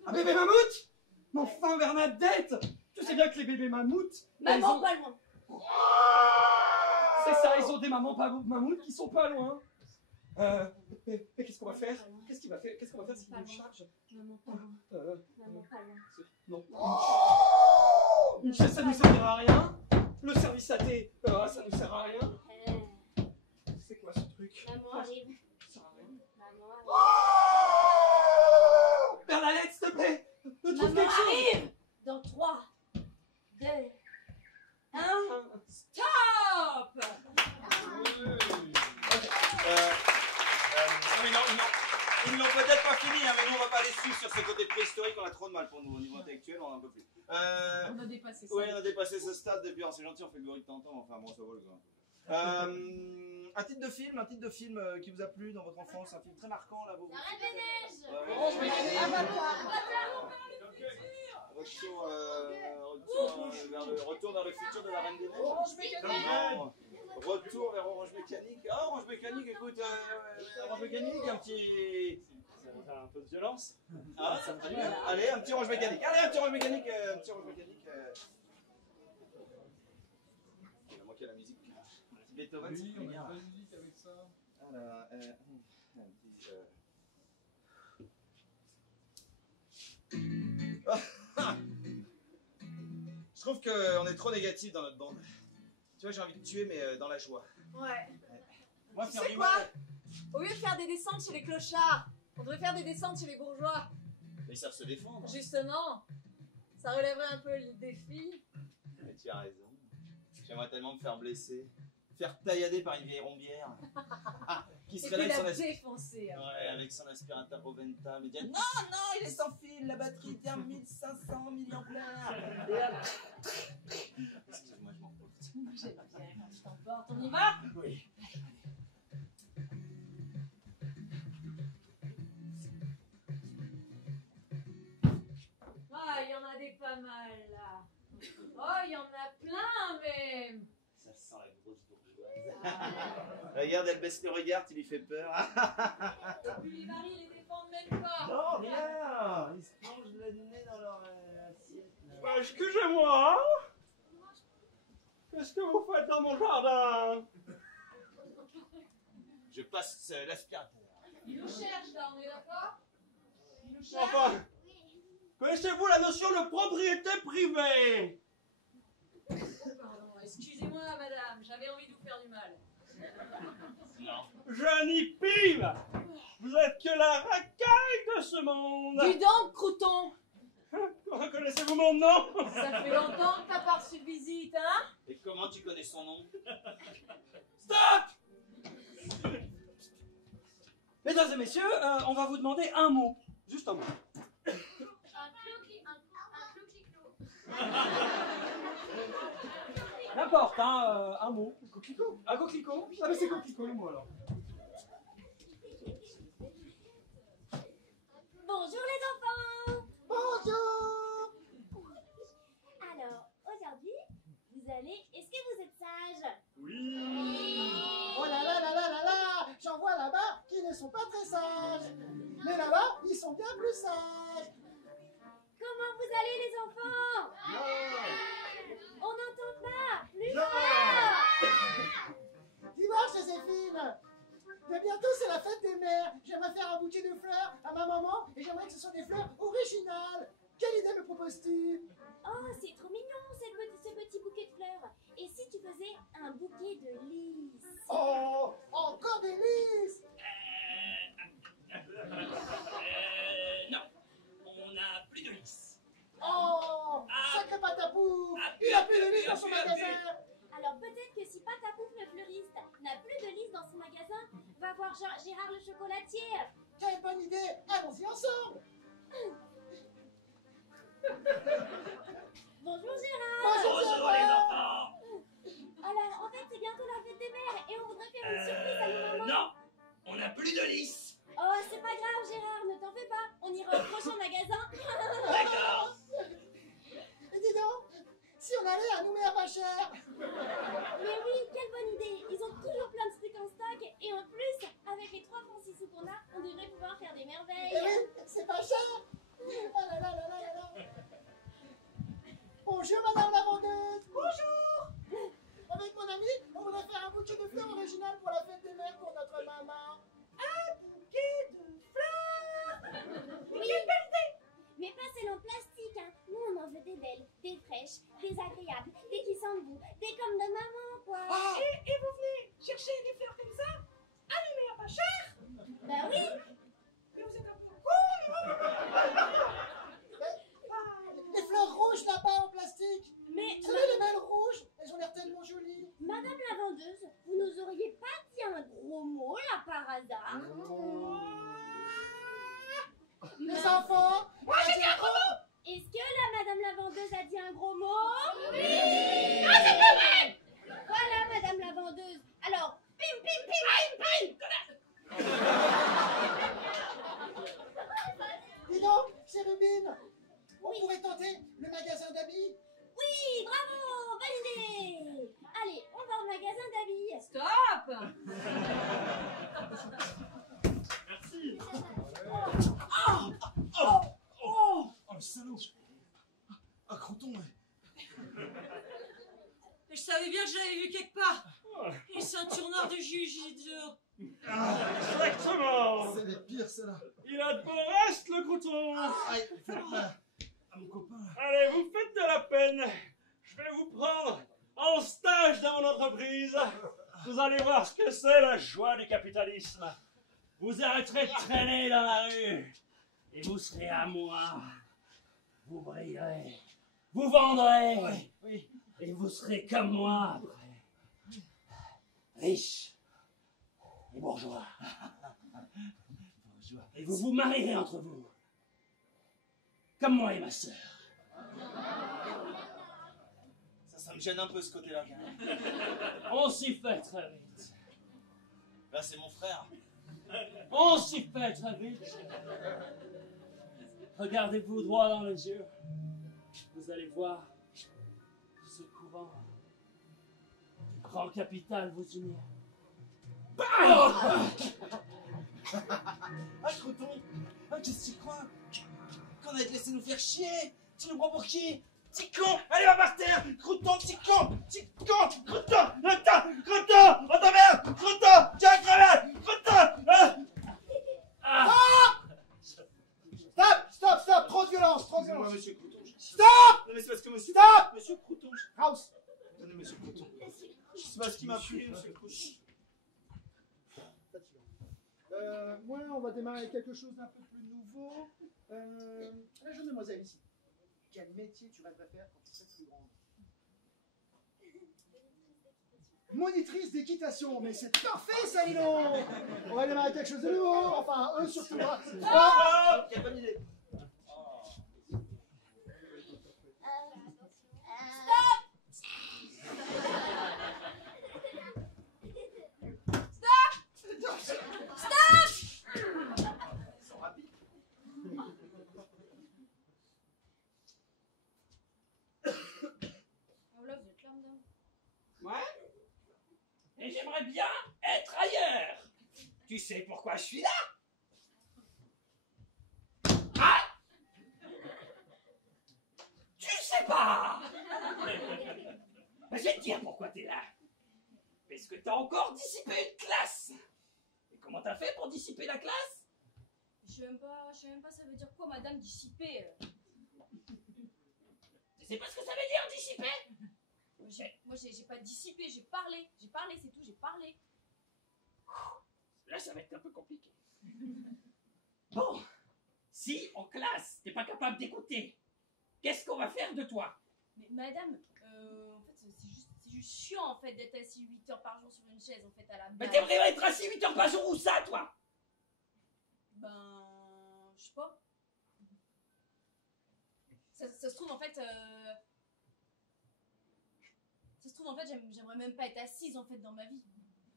Un bébé mammouth? Mais enfin, Bernadette! Tu sais bien que les bébés mammouths, Maman, ils ont- pas loin. c'est ça, ils ont des mamans mammouths qui sont pas loin. Mais qu'est-ce qu'on va faire? Qu'est-ce qu'on va faire s'il nous charge? Maman, pas loin. Maman, pas loin. Non. Une chaise, ça ne nous servira à rien. Le service à thé, ça ne sert à rien. C'est quoi ce truc? Maman arrive. Ça sert à rien. Maman Bernadette, s'il te plaît! Ne trouve Maman quelque chose! arrive. Dans 3, 2, 1. Stop! Mais non, ils n'ont peut-être pas fini, hein, mais nous on va pas les suivre sur ce côté préhistorique, on a trop de mal pour nous au niveau intellectuel, on en peut plus. On a dépassé ça. Oui, on a dépassé ce stade depuis, c'est gentil, on fait le gorille de temps en temps, enfin bon, ça vaut le coup. Un titre de film qui vous a plu dans votre enfance, un film très marquant là, vous. La Reine des Neiges. Retour vers le futur de la Reine des Neiges. Orange Mécanique. Non. Retour vers Orange Mécanique. Ah, Orange Mécanique, écoute, Orange Mécanique, un petit... Ça va faire un peu de violence. Ah, ça me va bien. Allez, un petit Orange Mécanique. Allez, un petit Orange Mécanique. Un petit Orange Mécanique. Il va manquer la musique. Beethoven, c'est très bien. musique avec ça. Alors, un petit... Je trouve qu'on est trop négatif dans notre bande. Tu vois, j'ai envie de tuer, mais dans la joie. Ouais. Moi, Tu faire sais du quoi? mal... Au lieu de faire des descentes chez les clochards, on devrait faire des descentes chez les bourgeois. Mais ils savent se défendre. Justement, ça relèverait un peu le défi. Mais tu as raison. J'aimerais tellement me faire blesser. Faire taillader par une vieille rombière. Qui Et serait là puis avec la son, défoncer. hein. ouais, avec son aspirateur Oventa. Mais dire non, il est sans fil, la batterie tient 1500 milliampères. Et alors... Excuse-moi, je m'en fous. J'aime bien quand tu t'emportes. On y va? Oui. Ah, il y en a des pas mal là. Oh, il y en a plein même. Ça sent la grosse bourgeoise. Regarde, elle baisse le regard, tu lui fais peur. Et puis les maris les défendent même pas. Non, rien. Ils se plongent le nez dans leur assiette. Bah, excusez-moi, hein? Qu'est-ce que vous faites dans mon jardin? Je passe l'aspirateur. Ils nous cherchent là, on est d'accord? Ils nous cherchent. Enfin, connaissez-vous la notion de propriété privée? Pardon, excusez-moi madame, j'avais envie de vous faire du mal. Non. Jenny Pive, vous êtes que la racaille de ce monde. Dis donc, crouton. Reconnaissez-vous mon nom? Ça fait longtemps que t'as pas reçu de visite, hein? Et comment tu connais son nom? Stop! Mesdames et messieurs, on va vous demander un mot. Juste un mot. N'importe, hein, un mot. Coquelicot. Un coquelicot? Ah mais c'est coquelicot le mot alors. Bonjour les enfants. Bonjour. Alors, aujourd'hui, vous allez... Est-ce que vous êtes sages? Oui. Oh là là là là là là. J'ai papa, à ma maman, et j'aimerais que ce soit des fleurs originales. Quelle idée me proposes-tu? Oh, c'est trop mignon ce petit bouquet de fleurs. Et si tu faisais un bouquet de lys? Oh, encore des lys. Non, on n'a plus de lys. Oh, sacré Patapou, il a plus de lys dans son magasin. Alors peut-être que si Patapouf le fleuriste n'a plus de lys dans son magasin, va voir Gérard le chocolatier. Quelle bonne idée, allons-y ensemble. Bonjour Gérard. Bonjour, Bonjour les enfants. Alors en fait c'est bientôt la fête des mères et on voudrait faire une surprise à nos mamans. Non, on n'a plus de lys. Oh c'est pas grave Gérard, ne t'en fais pas, on ira au prochain magasin. D'accord. Et dis donc, si on allait à Nouméa pas cher. Mais oui, quelle bonne idée. Ils ont toujours plein de trucs en stock et en plus, avec les 3 francs 6 sous qu'on a, on devrait pouvoir faire des merveilles. Eh oui, c'est pas cher. Ah là là là là là là. Bonjour madame la vendeuse. Bonjour. Avec mon ami, on voudrait faire un bouquet de fleurs originales pour la fête des mères pour notre maman. Un bouquet de fleurs. Oui, mais pas celles en plastique, hein. Nous, on en veut des belles, des fraîches, des agréables, des qui sentent bon, des comme de maman, quoi. Ah. Et vous venez chercher des fleurs comme ça? Allumez à pas cher! Bah oui. Mais vous êtes un peu con! Les fleurs rouges là-bas en plastique. Mais Vous savez les belles rouges, elles ont l'air tellement jolies. Madame la vendeuse, vous nous auriez pas dit un gros mot, là, par hasard? Les enfants. Moi j'ai dit un gros mot! Est-ce que la Madame la vendeuse a dit un gros mot? Oui! Ah c'est pas vrai! Voilà, Madame la vendeuse. Alors, pim, pim, pim, pim, pim. Dis donc, Chérubine, on pourrait tenter le magasin d'habits. Oui, bravo, bonne idée. Allez, on va au magasin d'habits. Stop. Merci. Oh, le salaud. Ah, Croton, Je savais bien que je l'avais vu quelque part. Une ceinture noire de jiu-jitsu. Exactement. c'est les pires, ceux-là. Il a de beaux restes, le crouton. Aïe, faites mal à mon copain. Allez, vous faites de la peine. Je vais vous prendre en stage dans mon entreprise. Vous allez voir ce que c'est la joie du capitalisme. Vous arrêterez de traîner dans la rue et vous serez à moi. Vous brillerez, vous vendrez, Oui. et vous serez comme moi après. Riche et bourgeois. Et vous vous marierez entre vous. Comme moi et ma sœur. Ça me gêne un peu ce côté-là, quand même. On s'y fait très vite. Là, c'est mon frère. On s'y fait très vite. Regardez-vous droit dans les yeux. Vous allez voir ce couvent du grand capital vous unir. Ah, Croton, qu'est-ce que tu crois? Qu'on allait te laisser nous faire chier? Tu nous prends pour qui? Petit con! Allez, va par terre! Croton, petit con! Petit con! Croton! Croton! On t'emmerde! Croton! Tu as crevé! Croton! Stop, trop de violence, trop de Excusez-moi, violence. monsieur Croton. Stop! Non, mais c'est parce que monsieur... Stop! Monsieur Croton... House. Attendez, monsieur Croton. Je sais pas ce qui m'a pris, monsieur Croton. Moi, on va démarrer avec quelque chose d'un peu plus nouveau. La jeune demoiselle ici. Quel métier tu rêverais faire quand tu serais plus grande? Monitrice d'équitation, mais c'est parfait ça, dis donc! On va démarrer avec quelque chose de nouveau, enfin, eux surtout. Hein. Oh, quelle bonne idée! Et j'aimerais bien être ailleurs. Tu sais pourquoi je suis là? Ah! Tu sais pas! Ben, je vais te dire pourquoi t'es là. Parce que t'as encore dissipé une classe. Et comment t'as fait pour dissiper la classe? Je sais même pas ça veut dire quoi, madame, dissiper. Tu sais pas ce que ça veut dire, dissiper? Moi, j'ai pas dissipé, j'ai parlé, c'est tout, j'ai parlé. Là, ça va être un peu compliqué. Bon, si en classe, t'es pas capable d'écouter, qu'est-ce qu'on va faire de toi? Mais madame, en fait, c'est juste chiant, en fait, d'être assis 8 heures par jour sur une chaise, en fait, à la base. Mais t'aimerais être assis 8 heures par jour où ça, toi? Ben, je sais pas. Ça se trouve, en fait, j'aimerais même pas être assise, en fait, dans ma vie.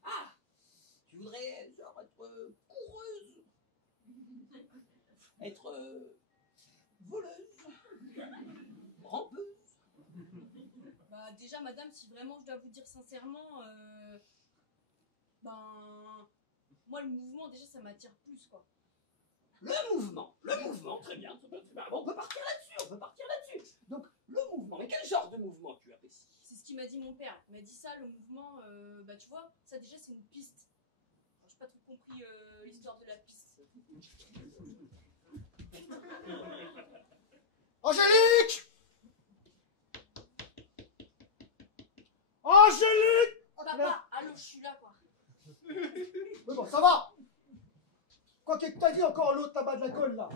Ah, tu voudrais genre être coureuse, être voleuse, rampeuse. Bah, déjà, madame, si vraiment je dois vous dire sincèrement, ben, moi, le mouvement, déjà, ça m'attire plus, quoi. Le mouvement, très bien, très bien, très bien. Bon, on peut partir là-dessus. Donc, le mouvement, mais quel genre de mouvement tu apprécies? C'est ce qu'il m'a dit mon père. Il m'a dit ça, le mouvement, bah, tu vois, ça, déjà, c'est une piste. Alors, j'ai pas trop compris l'histoire de la piste. Angélique! Angélique! Papa, allô, je suis là, quoi. Mais bon, ça va! Quoi que t'as dit encore l'autre tabac de la colle là?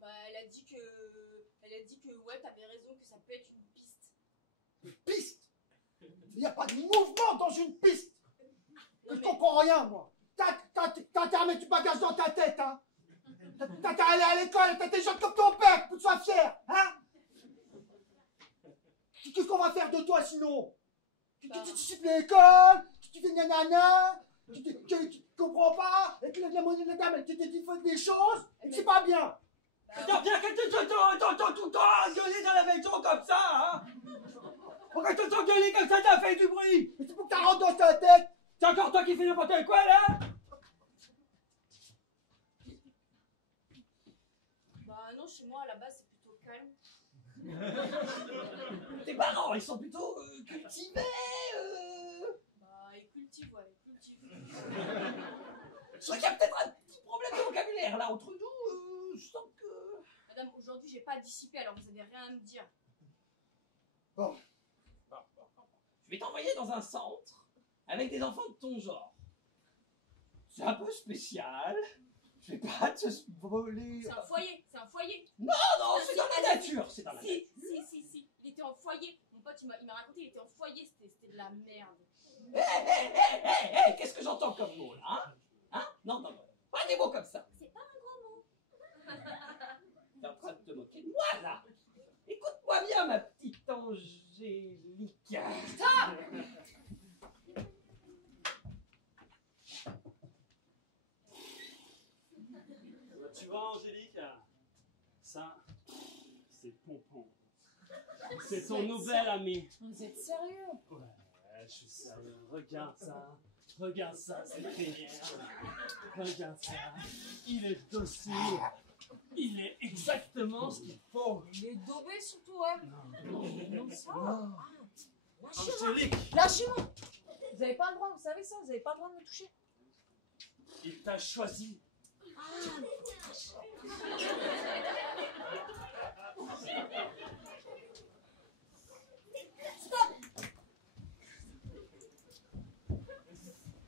Bah, elle a dit que, ouais, t'avais raison, que ça peut être une piste. Une piste? Il n'y a pas de mouvement dans une piste! Non, Je comprends rien, moi! T'as intérêt à mettre du bagage dans ta tête, hein! T'as intérêt à aller à l'école, t'es intelligente comme ton père, pour que tu sois fier, hein? Qu'est-ce qu'on va faire de toi sinon? Tu disciples l'école, tu fais nanana, tu comprends pas, et puis la monnaie de la dame, elle te dit des choses, c'est pas bien! T'as bien que t'entends tout le temps gueuler dans la maison comme ça, hein? Pourquoi t'entends gueuler comme ça, t'as fait du bruit? Mais c'est pour que t'as rentre dans ta tête! C'est encore toi qui fais n'importe quoi, là? Bah, non, chez moi, à la base, c'est plutôt calme. Tes parents, ils sont plutôt cultivés, Bah, ils cultivent, ouais, ils cultivent. Je crois qu'il y a peut-être un petit problème de vocabulaire, là, entre nous, je sens que... Madame, aujourd'hui, j'ai pas dissipé, alors vous avez rien à me dire. Bon. Je vais t'envoyer dans un centre avec des enfants de ton genre. C'est un peu spécial. Je vais pas te voler... C'est un foyer, c'est un foyer. Non, c'est dans la nature, c'est dans la nature. Si. Il était en foyer. Mon pote, il m'a raconté, il était en foyer, c'était de la merde. Hé, qu'est-ce que j'entends comme mot, là, hein? Non, pas des mots comme ça. C'est pas un gros mot. T'es en train de te moquer de moi, là. Écoute-moi bien, ma petite Angélique. Stop! Tu vois, Angélique, ça, c'est Pompon. C'est ton nouvel ami. Vous êtes sérieux? Ouais, je suis sérieux. Regarde ça, c'est génial. Regarde ça. Il est docile. Il est exactement ce qu'il faut. Il est daubé surtout, ouais. Non, ça va. Lâchez-moi. Angélique, Lâchez-moi. Vous avez pas le droit, vous savez ça, vous avez pas le droit de me toucher. il t'a choisi.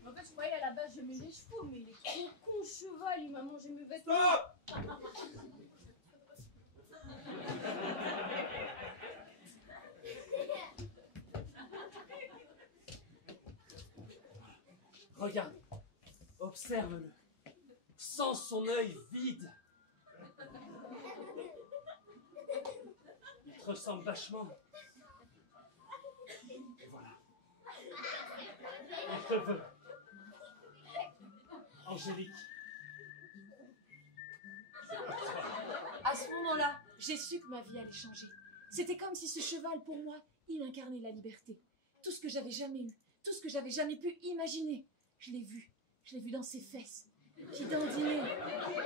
En fait, je croyais à la base, je mets les chevaux, mais il est trop con, cheval, il m'a mangé mes vêtements. Stop! Regarde, observe-le. Sens son œil vide. Il te ressemble vachement. Et voilà. Il te veut. Angélique. À ce moment-là, j'ai su que ma vie allait changer. C'était comme si ce cheval, pour moi, il incarnait la liberté. Tout ce que j'avais jamais eu, tout ce que j'avais jamais pu imaginer, je l'ai vu dans ses fesses, qui dandinaient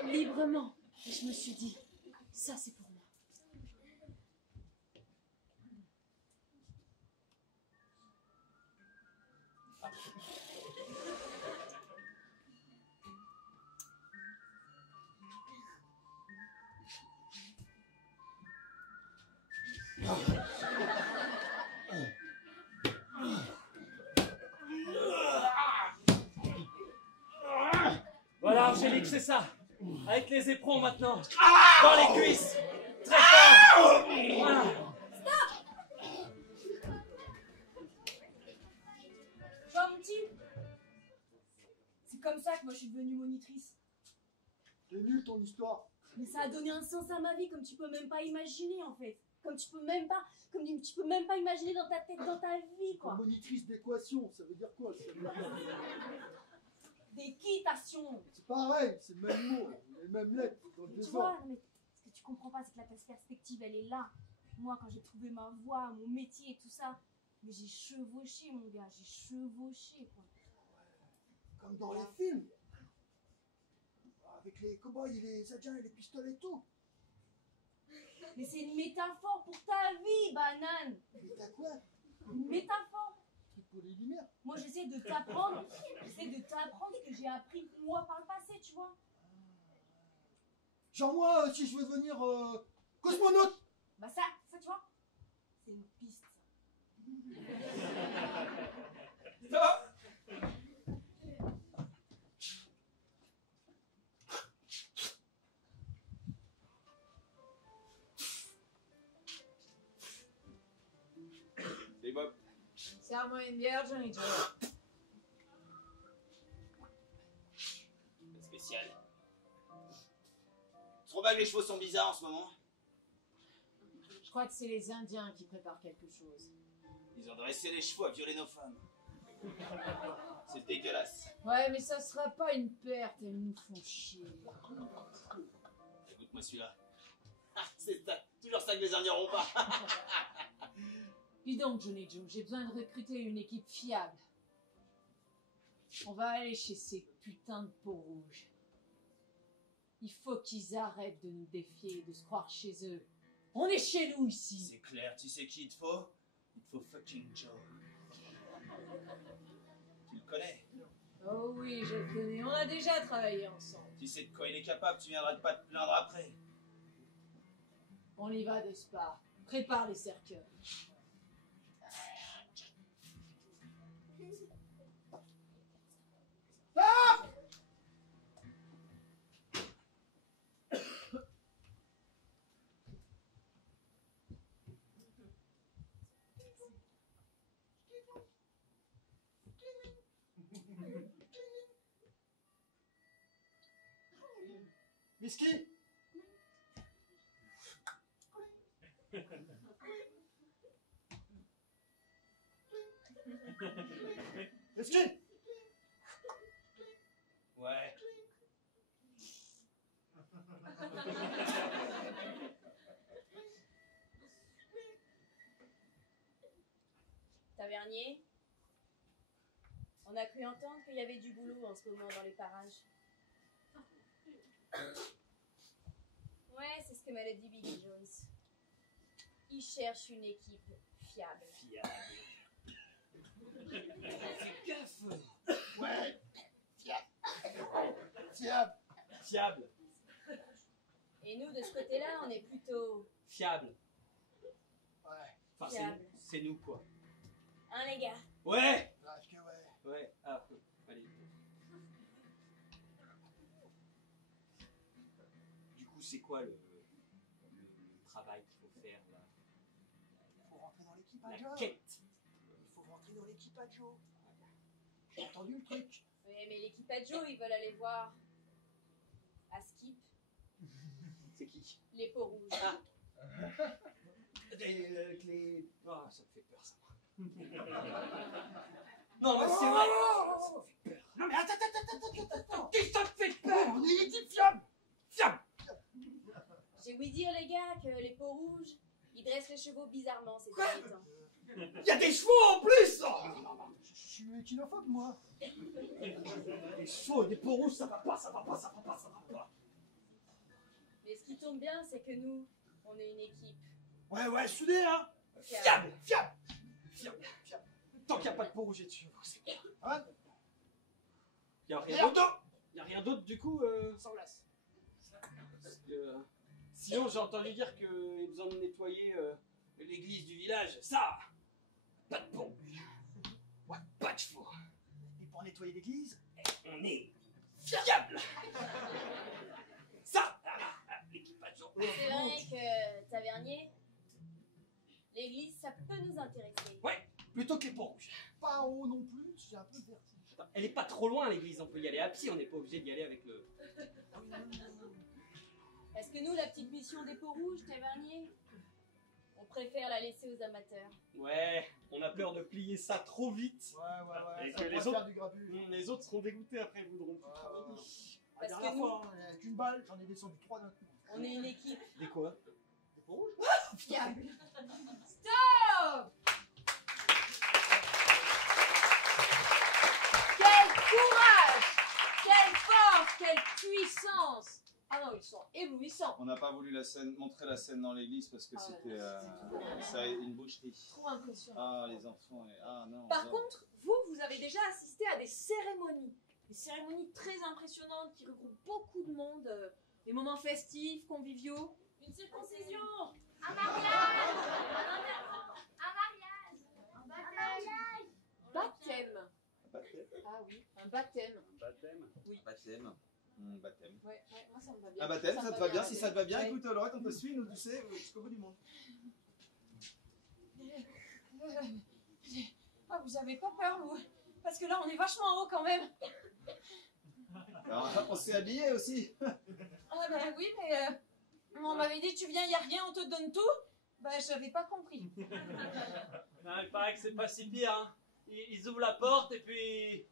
librement. Et je me suis dit, ça c'est pour moi. Voilà, Angélique, c'est ça. Avec les éperons maintenant. Dans les cuisses. Très fort. Voilà. Tu vois, mon petit, c'est comme ça que moi je suis devenue monitrice. C'est nul ton histoire. Mais ça a donné un sens à ma vie comme tu peux même pas imaginer en fait. Comme tu peux même pas imaginer dans ta tête, dans ta vie quoi. Monitrice d'équation, ça veut dire quoi ça? D'équitation. C'est pareil, c'est le même mot, les mêmes lettres dans le Tu vois, désordre. mais ce que tu comprends pas, c'est que la perspective elle est là. Moi quand j'ai trouvé ma voie, mon métier et tout ça, mais j'ai chevauché mon gars, j'ai chevauché quoi. Comme dans les films. Avec les cow-boys et les indiens et les pistolets et tout. Mais c'est une métaphore pour ta vie, banane. Mais t'as quoi? Une métaphore. Truc pour les lumières. Moi j'essaie de t'apprendre ce que j'ai appris moi par le passé, tu vois. Genre moi, si je veux devenir cosmonaute. Bah ça tu vois, c'est une piste. Stop! Les Bob. Serre-moi une bière, Johnny Joe. Spécial. Tu trouves pas que les chevaux sont bizarres en ce moment? Je crois que c'est les Indiens qui préparent quelque chose. Ils ont dressé les chevaux à violer nos femmes. C'est dégueulasse. Ouais, mais ça sera pas une perte, elles nous font chier. Écoute-moi celui-là. Ah, c'est ça. Toujours ça que les Indiens n'auront pas. Dis donc, Johnny Joe, j'ai besoin de recruter une équipe fiable. On va aller chez ces putains de peaux rouges. Il faut qu'ils arrêtent de nous défier et de se croire chez eux. On est chez nous ici. C'est clair, tu sais qui il te faut? Il te faut fucking Joe. Tu le connais? Oh oui, je le connais. On a déjà travaillé ensemble. Tu sais de quoi il est capable, tu viendras pas te plaindre après. On y va de Spa. Prépare les cercueils. Whisky. Whisky. Ouais. Tavernier, on a cru entendre qu'il y avait du boulot en ce moment dans les parages. Ouais, c'est ce que m'a dit Biggie Jones. Il cherche une équipe fiable. Fais gaffe. Ouais. Fiable. Fiable. Et nous, de ce côté-là, on est plutôt Fiable. Ouais. Enfin, fiable. c'est nous, quoi. Hein, les gars? Ouais. Bref que ouais. Ouais. Ah, allez. Du coup, c'est quoi le travail qu'il faut faire, là? Il faut rentrer dans l'équipe à La Joe. quête. Il faut rentrer dans l'équipe à Joe. J'ai entendu le truc. Oui, mais l'équipe à Joe, ils veulent aller voir à Skip, C'est qui? les peaux rouges. Ah. Avec les... Oh, ça me fait peur, ça. Non, mais c'est vrai. Ça me fait peur. Non mais attends. Qu'est-ce que ça te fait peur? On est une équipe fiable. Fiable. J'ai ouï dire, les gars, que les peaux rouges, ils dressent les chevaux bizarrement ces derniers temps. Il y a des chevaux en plus. Je suis équinophobe moi. Des chevaux, des peaux rouges, ça va pas. Mais ce qui tombe bien, c'est que nous, on est une équipe Ouais, soudé hein. fiable. Fiable. Tant qu'il n'y a pas de peau rouge dessus, c'est bien. Ah, Il n'y a et rien d'autre. Ardo. Il n'y a rien d'autre, du coup. Sans glace. Parce que, sinon, j'ai entendu dire qu'il y a besoin de nettoyer l'église du village. Ça, pas de peau rouge. Ouais, pas de chevaux. Et pour nettoyer l'église, On est fiable. Ça, l'équipage. C'est vrai que, tavernier, l'église, ça peut nous intéresser. Plutôt que les peaux rouges. Pas en haut non plus, j'ai un peu de vertige. Attends, elle est pas trop loin l'église, on peut y aller à pied, on n'est pas obligé d'y aller avec le... Est-ce que nous, la petite mission des peaux rouges, tavernier, on préfère la laisser aux amateurs? Ouais, on a peur de plier ça trop vite. Ouais. Et ça que pourrait les faire autres- du grabuge. Les autres seront dégoûtés après, vous voudront plus Ouais, travailler. ouais. Parce La que dernière nous- fois, hein, avec une balle, j'en ai descendu 3 d'un coup. On est une équipe Des quoi? Des peaux rouges. fiable. Stop! Quel courage! Quelle force! Quelle puissance! Ah non, ils sont éblouissants. On n'a pas voulu montrer la scène dans l'église parce que Ah ouais, c'était c'est ça, une boucherie. Trop impressionnant. Ah, les enfants. Ah non. Par non. contre, vous avez déjà assisté à des cérémonies très impressionnantes qui regroupent beaucoup de monde, des moments festifs, conviviaux. Une circoncision. Un mariage. Un enterrement. Un mariage. Un baptême. Baptême. Baptême. Ah oui, un baptême. Baptême. Baptême. Baptême. Ouais, moi ça me va bien. Un baptême, ça me te va bien? Si baptême. ça te va bien, Ouais. écoute, Laurette, on te suit, nous, tu sais, jusqu'au bout du monde. Ah, vous avez pas peur, vous? Parce que là, on est vachement haut quand même. Alors, on s'est habillés aussi. Ah ben oui, mais on m'avait dit tu viens, y a rien, on te donne tout. Ben j'avais pas compris. Non, il paraît que c'est pas si pire. Hein. Ils ouvrent la porte et puis...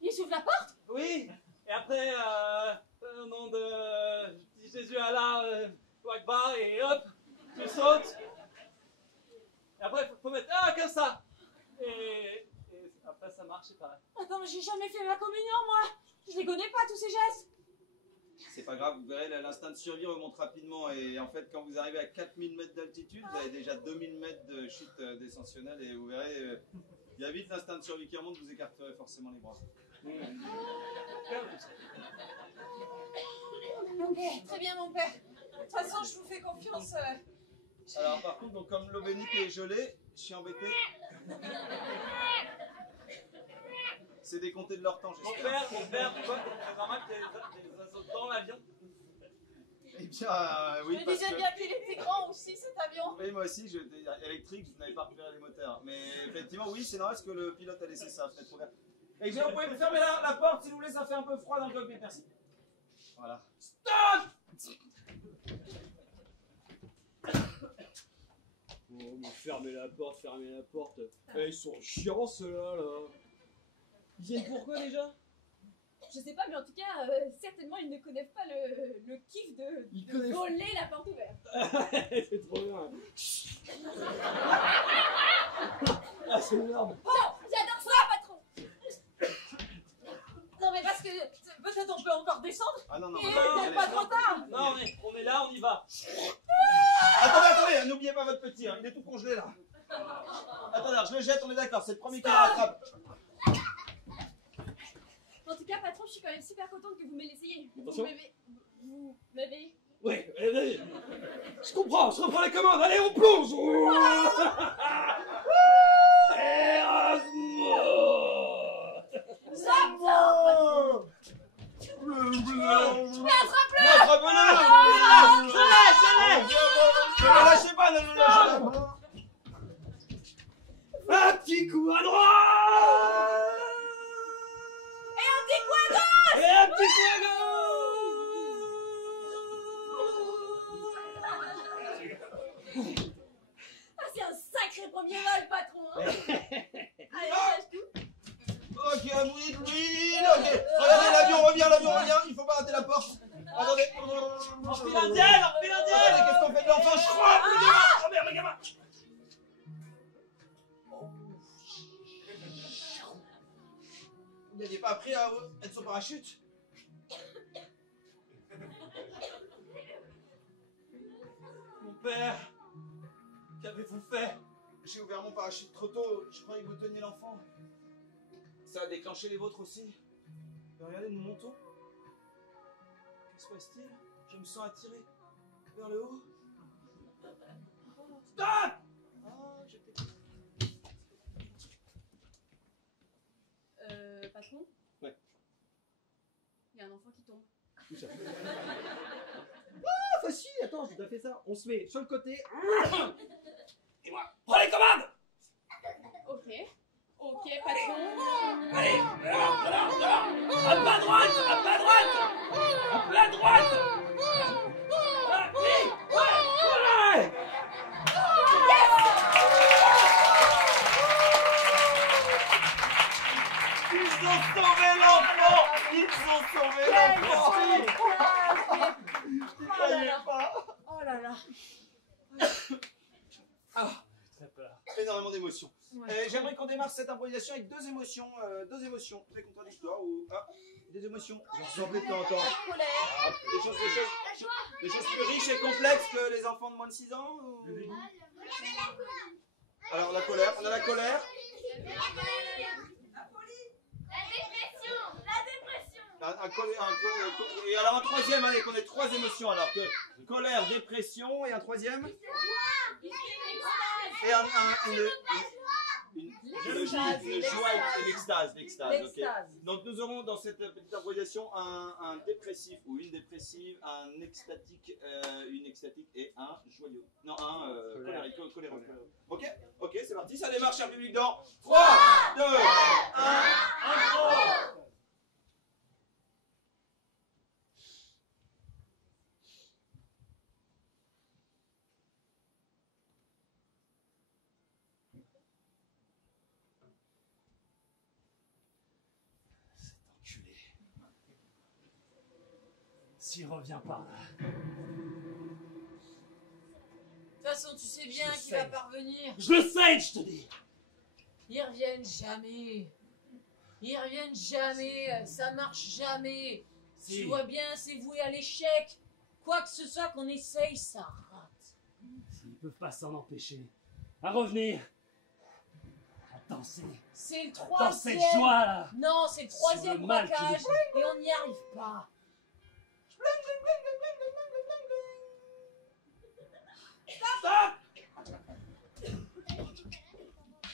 Il s'ouvre la porte. Oui. Et après, au nom de Jésus Allah, Wakbar, et hop, tu sautes. Et après, faut mettre comme ça. Et après, ça marche, c'est pareil. Attends, mais j'ai jamais fait ma communion, moi. Je les connais pas tous ces gestes. C'est pas grave, vous verrez, l'instinct de survie remonte rapidement. Et en fait, quand vous arrivez à 4000 mètres d'altitude, vous avez déjà 2000 mètres de chute descensionnelle. Et vous verrez, il y a vite l'instinct de survie qui remonte, vous écarterez forcément les bras. Ok, très bien, mon père. De toute façon, je vous fais confiance. Alors, par contre, donc, comme l'eau bénite est gelée, je suis embêté. C'est décompté de leur temps, j'espère. Mon père, quoi, c'est normal qu'il y ait des assauts dans l'avion. Eh bien, oui, Je me parce disais que... bien qu'il était grand aussi, cet avion. Oui, moi aussi, j'étais électrique, je n'avais pas repéré les moteurs. Mais effectivement, oui, c'est normal parce que le pilote a laissé ça, fenêtre ouverte. Et bien, vous pouvez me fermer la porte, s'il vous plaît, ça fait un peu froid dans le cockpit, merci. Voilà. Oh, mais fermez la porte. Eh, ils sont chiants ceux-là, là. Ils viennent pourquoi déjà? Je sais pas, mais en tout cas, certainement, ils ne connaissent pas le kiff Ils de connaissent. voler la porte ouverte. C'est trop bien. Ah, c'est énorme. J'adore ça, patron. Non, mais parce que peut-être on peut encore descendre. Ah non, non, Et allez, peut-être pas trop tard. Non, on est là, on y va. Attendez, n'oubliez pas votre petit, hein, il est tout congelé là. Attendez, alors, je le jette, on est d'accord, c'est le premier qui le rattrape. En tout cas, patron, je suis quand même super contente que vous me l'essayiez. Attention. Vous m'avez... Ouais, allez. Je reprends les commandes, allez, on plonge. Erasmus. Oh Ne le lâchez pas, ne le lâchez pas. Un petit coup à droite. Et un petit coup à gauche. Et un petit coup à gauche. Ah, c'est un sacré premier vol, patron. Hein. Allez, on lâche tout. Ok, un bruit de l'huile, ok. Regardez, l'avion revient, il faut pas rater la porte. Attendez. Enfile indienne. Attendez, qu'est-ce qu'on fait de l'enfant? Je crois. Oh merde, les gamins. Vous n'aviez pas appris à être sur parachute? Mon père, qu'avez-vous fait? J'ai ouvert mon parachute trop tôt, je croyais que vous teniez l'enfant. Ça a déclenché les vôtres aussi. Mais regardez, nous montons. Que se passe-t-il? Je me sens attiré vers le haut. Stop! Ah, j'étais... Patron? Ouais. Il y a un enfant qui tombe. Ah, facile, attends, j'ai déjà fait ça. On se met sur le côté. Et moi, prends les commandes. Ok. Ok, patron. Allez, voilà. Un peu à droite, un peu à droite. Un peu à droite. Ah, oui, ouais. Ils ont sauvé l'enfant. Ils ont sauvé l'enfant. J'y croyais pas. Oh là là. Ah, Très peur. énormément d'émotions. Ouais. J'aimerais qu'on démarre cette improvisation avec deux émotions très contradictoires ou des émotions. J'en ressens plus de temps en temps. Des choses plus riches et complexes que les enfants de moins de 6 ans ou... Alors la colère, on a la colère. Et alors un troisième, allez, qu'on ait 3 émotions alors que colère, dépression et un troisième. Et une joie et l'extase, ok. Donc nous aurons dans cette petite improvisation un dépressif ou une dépressive, un extatique, une extatique et un joyeux. Non, un coléreux. Ok, c'est parti, ça démarre, cher public dans 3, 2, 1, intro. S'il revient pas. De toute façon, tu sais bien Je qu'il sais. va pas revenir. Je le sais, je te dis. Ils reviennent jamais. Ils reviennent jamais. Ça marche jamais. Si. Tu vois bien, c'est voué à l'échec. Quoi que ce soit qu'on essaye, ça rate. Ils peuvent pas s'en empêcher. À revenir. À danser. C'est le Dans cette troisième. joie là. Non, c'est le troisième Sur le mal qui braquage. les- Et on n'y arrive pas. Stop.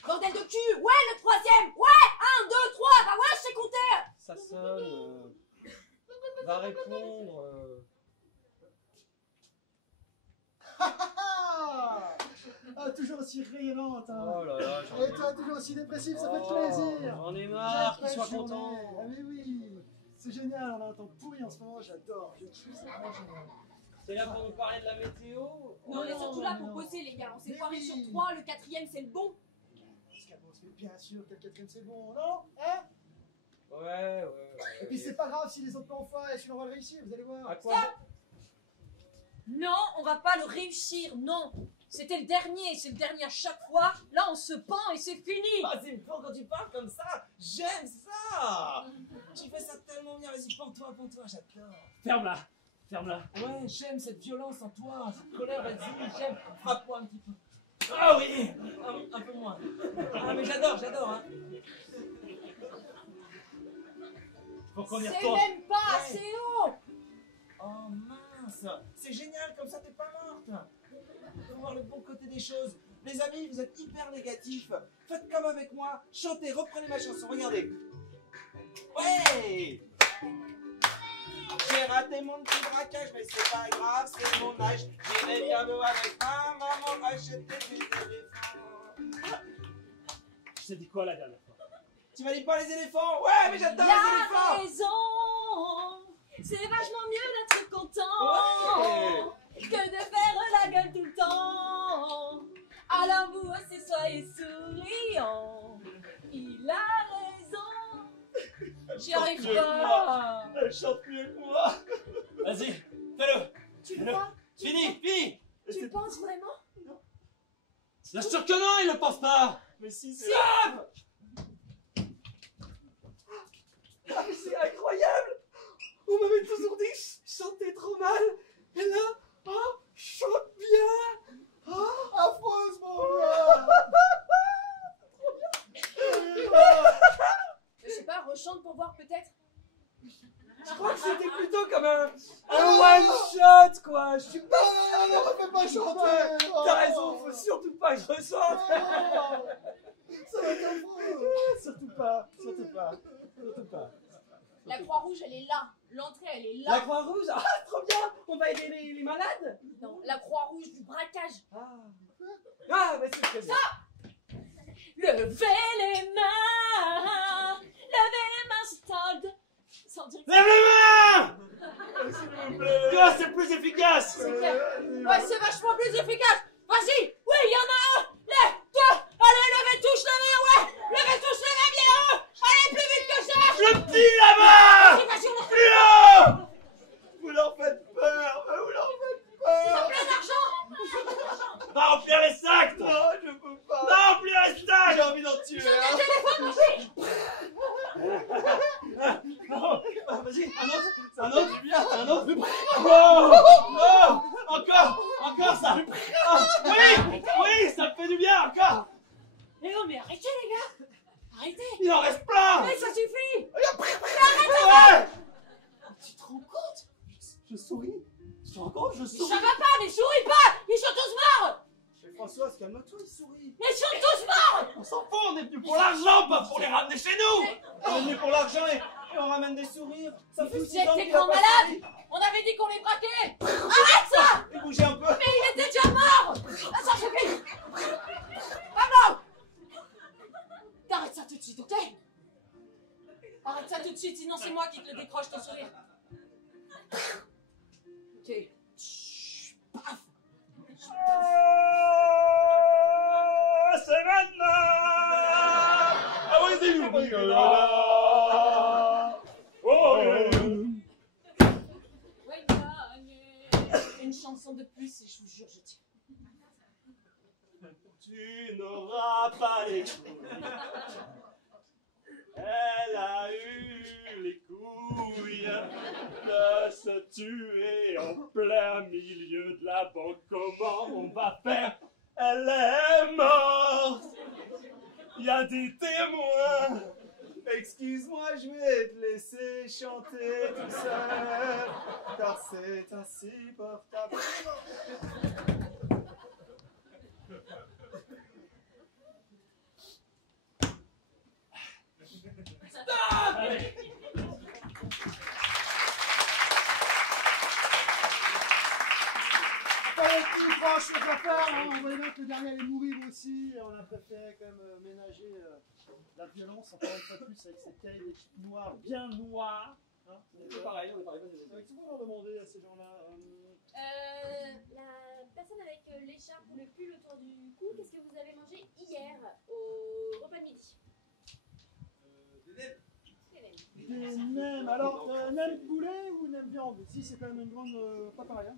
Bordel de cul. Ouais, le troisième. Ouais, 1, 2, 3. Bah ouais, je sais compter. Ça sonne. Va répondre. Ah, toujours aussi rayonnante, hein. Oh là là, Et toi, toujours aussi dépressif, ça fait plaisir. J'en ai marre qu'il soit Belle journée. content. Ah mais oui, c'est génial, on a un temps pourri en ce moment, j'adore. Je kiffe, c'est vraiment génial. C'est là pour nous parler de la météo. Non, on est surtout là pour non. bosser, les gars. On s'est Mais foiré oui. sur 3, le 4e, c'est le bon. Mais bien sûr, quel quatrième c'est bon, non? Hein? Ouais. Et puis c'est pas grave si les autres l'ont fait, si on va le réussir, vous allez voir. À quoi? Non, on va pas le réussir, non. C'était le dernier, c'est le dernier à chaque fois. Là, on se pend et c'est fini. Ah, c'est bon quand tu parles comme ça. J'aime ça. Tu fais ça tellement bien. Vas-y, pends-toi, j'adore. Ferme-la. Ferme-la. Ouais, j'aime cette violence en toi, cette colère, vas-y, j'aime. Frappe-moi un petit peu. Ah oui. Un peu moins. Ah, mais j'adore, hein. Faut qu'on y C'est retourne. même pas assez haut. Oh mince, c'est génial, comme ça t'es pas morte. Faut voir le bon côté des choses. Les amis, vous êtes hyper négatifs. Faites comme avec moi, chantez, reprenez ma chanson, regardez. Ouais. J'ai raté mon petit braquage, mais c'est pas grave, c'est mon âge. J'irai bientôt avec ma maman acheter des éléphants. Je t'ai dit quoi la dernière fois? Tu m'as dit pas les éléphants? Ouais, mais j'adore les Y'a éléphants. raison. C'est vachement mieux d'être content Ouais. que de faire la gueule tout le temps. Alors vous aussi soyez souriants. Il a raison. J'y arrive mieux que pas. Elle chante mieux que moi. Vas-y, fais-le. Tu Fais-le. crois? Fini. Tu penses vraiment? Bien sûr que non, il le pense pas. Mais si, c'est... Ah, mais c'est incroyable. On m'avait toujours dit que je chantais trop mal. Et là, je chante bien. Affreusement bien. Je sais pas, rechante pour voir peut-être. Je crois que c'était plutôt comme un one shot, quoi. Je suis pas... Non, refais pas chanter. T'as raison, faut surtout pas que je ressente. Ça va être affreux. Surtout pas. La Croix-Rouge, elle est là. L'entrée, elle est La là. Croix-Rouge? Ah, trop bien! On va aider les malades? Non, la Croix-Rouge du braquage. Ah, bah c'est très bien. Levez les mains, Stold. Sans dire que Lève les mains! Ah, c'est plus efficace! ouais, c'est vachement plus efficace. Vas-y, oui, il y en a un, les deux. Allez, levez tous les mains, ouais. Levez tous les mains, bien haut. Allez, plus vite que ça. Le petit là-bas! Vas-y, vas-y, on Plus haut! Vous leur faites peur, vous leur faites peur. plein d'argent. Va remplir les sacs! Non, je peux pas. Va remplir les J'ai sacs! envie d'en tuer J'ai un. des téléphones, mon fils. Non, vas-y, un autre, bien, un autre. Oh, oh, encore ça. Oh, oui, ça me fait du bien, encore. Mais non, mais arrêtez, les gars. Arrêtez. Il en reste plein. Mais ça suffit. Ouais. Tu te rends compte? Je souris. Tu te rends compte? Je Ça souris. va pas, mais souris pas. Ils sont tous morts. Mais Françoise, calme-toi, il sourit. Mais ils sont tous morts. On s'en fout, on est venu pour l'argent, pas pour les ramener chez nous. On est venu pour l'argent et on ramène des sourires. Ça fait Vous 6 êtes ans des qu'il a grands pas malades. souri. On avait dit qu'on les braquait. Arrête ça. Et bougez un peu. Mais il était déjà mort. Ah, ça suffit. Pablo. T'arrêtes ça tout de suite, ok? Arrête ça tout de suite, sinon c'est moi qui te le décroche ton sourire. Ok. Chut, paf. C'est maintenant. Ah oui, c'est nous. Oh, Ouais, gagné. Une chanson de plus et je vous jure, je tiens. tu n'auras pas les couilles. Elle a eu les couilles de se tuer en plein milieu de la banque. Comment on va faire? Elle est morte. Il y a des témoins. Excuse-moi, je vais te laisser chanter tout seul, car c'est insupportable. Allez. Pas non plus franche notre affaire, hein. On voyait bien que le dernier allait mourir aussi, et on a préféré quand même ménager la violence, encore une fois de plus, avec cette terrible équipe noire, bien noire. Hein. C'est pareil, on est pareil. Qu'est-ce qu'on va leur demander à ces gens-là La personne avec l'écharpe ou le pull autour du cou, qu'est-ce que vous avez mangé hier au repas de midi? Des nems. Des nems. Alors, nems poulet ou nems viande? Si, c'est quand même une grande. Pas pareil. Hein.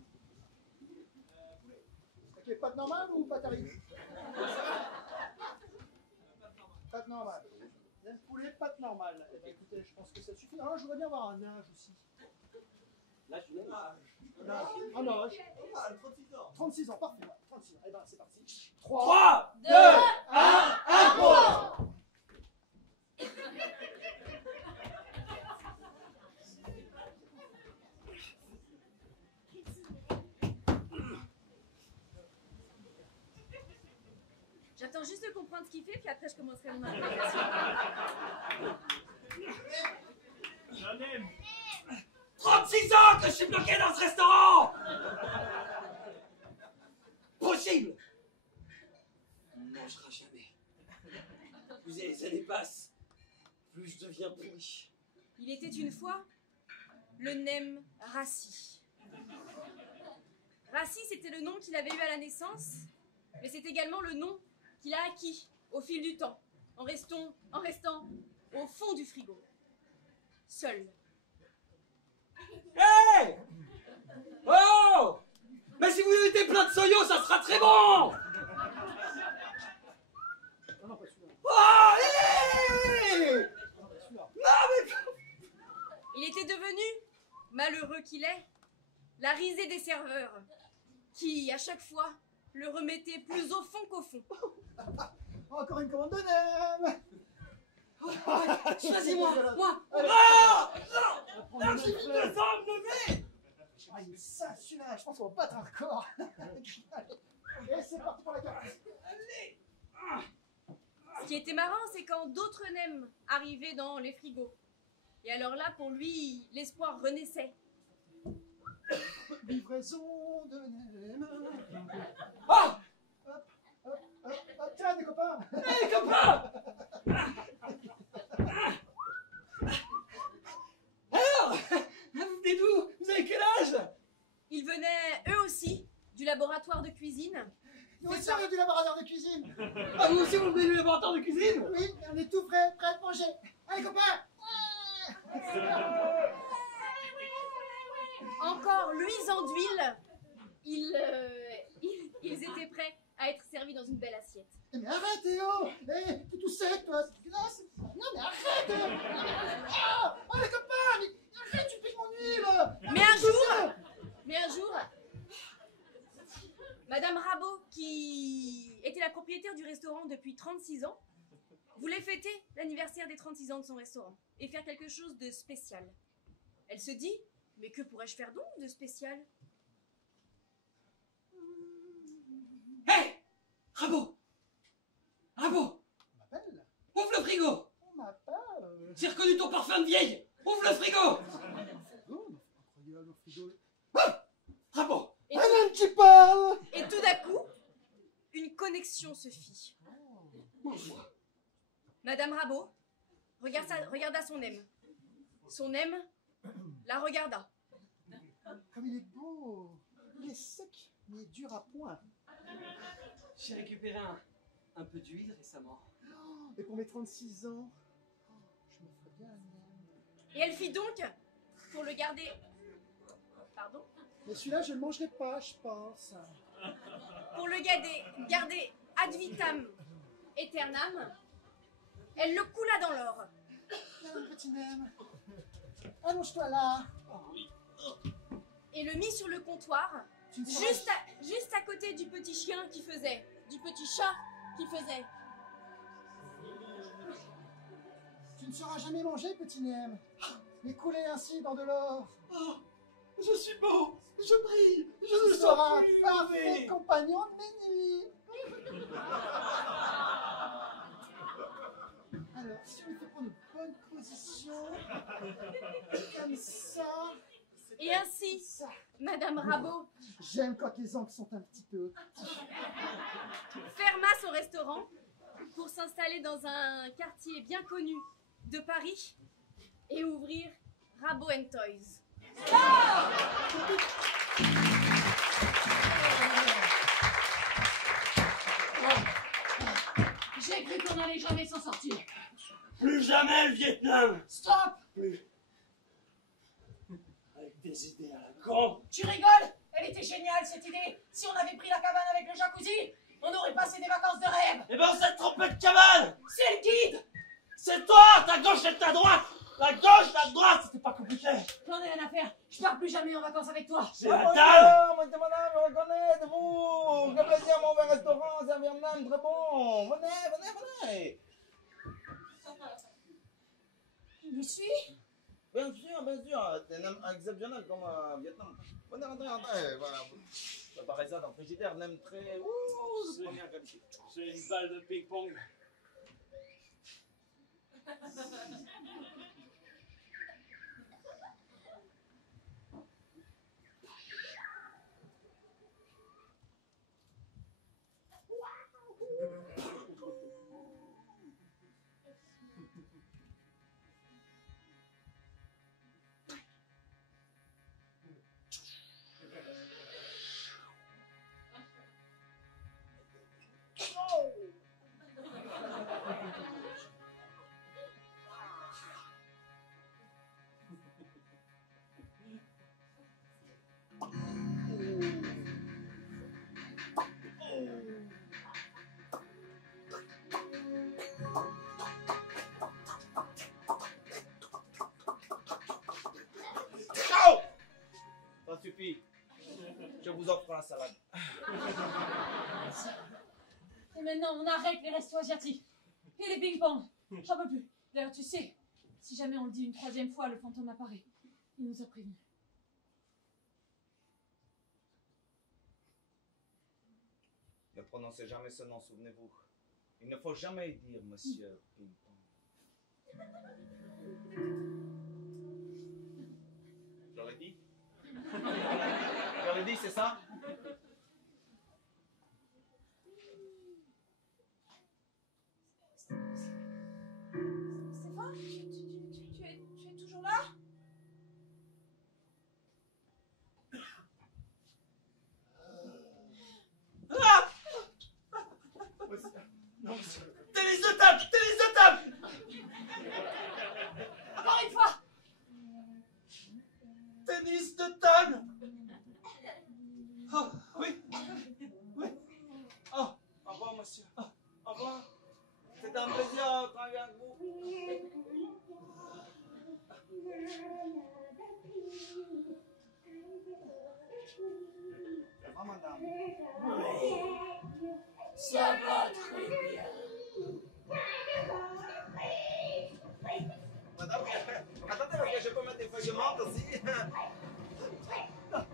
Ok, pâte normale ou pâte à riz? Pâte normale. Nem poulet, pâte normale. Eh bien, écoutez, je pense que ça suffit. Alors, je voudrais bien avoir un âge aussi. Là, je suis là. Un âge. 36 ans. 36 ans, parfait. 36 ans. Eh bien, c'est parti. 3, 2, 1, pause! J'attends juste de comprendre ce qu'il fait, puis après je commencerai mon interprétation. 36 ans que je suis bloqué dans ce restaurant! Possible! On ne mangera jamais. Plus les années passent, plus je deviens pourri. Il était une fois le nem Rassi. Rassi, c'était le nom qu'il avait eu à la naissance, mais c'est également le nom qu'il a acquis au fil du temps, en restant au fond du frigo, seul. Hey! Oh! Mais si vous mettez plein de soyo, ça sera très bon! Ah non, pas celui-là. Oh! Hey! Non, pas celui-là. Non, mais... Il était devenu, malheureux qu'il est, la risée des serveurs, qui, à chaque fois, le remettait plus au fond qu'au fond. Encore une commande de nem! Choisis-moi, moi! Allez. Ah! On va prendre Non, le j'ai nem mis frais. 2 ans à me lever! Ah, il est sale celui-là, je pense qu'on va battre un record. Allez. Et c'est parti pour la carte. Allez! Ce qui était marrant, c'est quand d'autres nems arrivaient dans les frigos, Et alors là, pour lui, l'espoir renaissait. Livraison de NEM. Ah! Hop, tiens, des copains. Hé, les copains! Alors, vous venez d'où? Vous avez quel âge? Ils venaient, eux aussi, du laboratoire de cuisine. Nous aussi, on est du laboratoire de cuisine. Ah, vous aussi, vous venez du laboratoire de cuisine? Oui, on est tout prêt à manger. Allez, copains. Encore luisants d'huile, ils étaient prêts à être servis dans une belle assiette. Mais arrête, Théo. T'es tout sec, toi. C'est dégueulasse. Non, mais arrête. Oh, les copains, mais arrête, tu piques mon huile. Mais un jour, Madame Rabot, qui était la propriétaire du restaurant depuis 36 ans, voulait fêter l'anniversaire des 36 ans de son restaurant et faire quelque chose de spécial. Elle se dit, mais que pourrais-je faire donc de spécial? Hé! Rabot! Rabot! On m'appelle. Ouvre le frigo! On m'appelle. J'ai reconnu ton parfum de vieille! Ouvre le frigo! Oh, incroyable, le frigo. Rabot! Et Un qui parle. Et tout d'un coup, une connexion se fit. Madame Rabot regarda son M. Son M la regarda. Comme il est beau. Il est sec, mais dur à point. J'ai récupéré un peu d'huile récemment. Et pour mes 36 ans, je me ferais bien un miel. Et elle fit donc, pour le garder... Pardon? Mais celui-là, je ne le mangerai pas, je pense. Pour le garder ad vitam aeternam, elle le coula dans l'or. Viens, petit même. Allonge-toi là. Et le mit sur le comptoir, Tu ne seras- juste à côté du petit chien qui faisait, du petit chat qui faisait. Tu ne seras jamais mangé, petit Nem. Mais couler ainsi dans de l'or. Oh, je suis beau! Je brille! Je Tu ne seras sors un plus! parfait compagnon de mes nuits. Alors, si on fait prendre une bonne position, comme ça. Et ainsi, Ça. Madame Rabot J'aime quand les angles sont un petit peu. ferma son restaurant pour s'installer dans un quartier bien connu de Paris et ouvrir Rabot & Toys. J'ai cru qu'on allait jamais s'en sortir. Plus jamais le Vietnam. Stop! Plus. Avec des idées à la con. Tu rigoles? Elle était géniale cette idée. Si on avait pris la cabane avec le jacuzzi, on aurait passé des vacances de rêve. Eh ben on s'est trompé de cabane. C'est le guide. C'est toi, ta gauche et ta droite. La gauche, la droite, c'était pas compliqué. J'en ai rien à faire. Je pars plus jamais en vacances avec toi. C'est la dalle. Monsieur, madame, je reconnais, c'est vous. Quel plaisir, mon mauvais restaurant, c'est un Vietnam très bon. Venez. Tu me suis? Bien sûr. C'est un homme exceptionnel comme Vietnam. Venez. Voilà. Préparez ça dans le frigidaire, nem très. Ouh, de première qualité. C'est une balle de ping-pong. Ça suffit. Je vous offre la salade. Et maintenant, on arrête les restos asiatiques. Et les ping-pong. J'en peux plus. D'ailleurs, tu sais, si jamais on le dit une troisième fois, le fantôme apparaît. Il nous a prévenus. Ne prononcez jamais ce nom, souvenez-vous. Il ne faut jamais dire monsieur Ping-Pong. c'est ça? Stéphane, tu es toujours là? Ah! Non, monsieur. Tennis de table! Tennis de table! Encore une fois! Tennis de table! Oh, oui. Oui. Oh, Au revoir, monsieur. Au revoir. C'est un plaisir de travailler avec vous. Au revoir, madame. Ça va très bien. Madame, attendez, parce que je peux mettre des feuilles de menthe aussi. Top.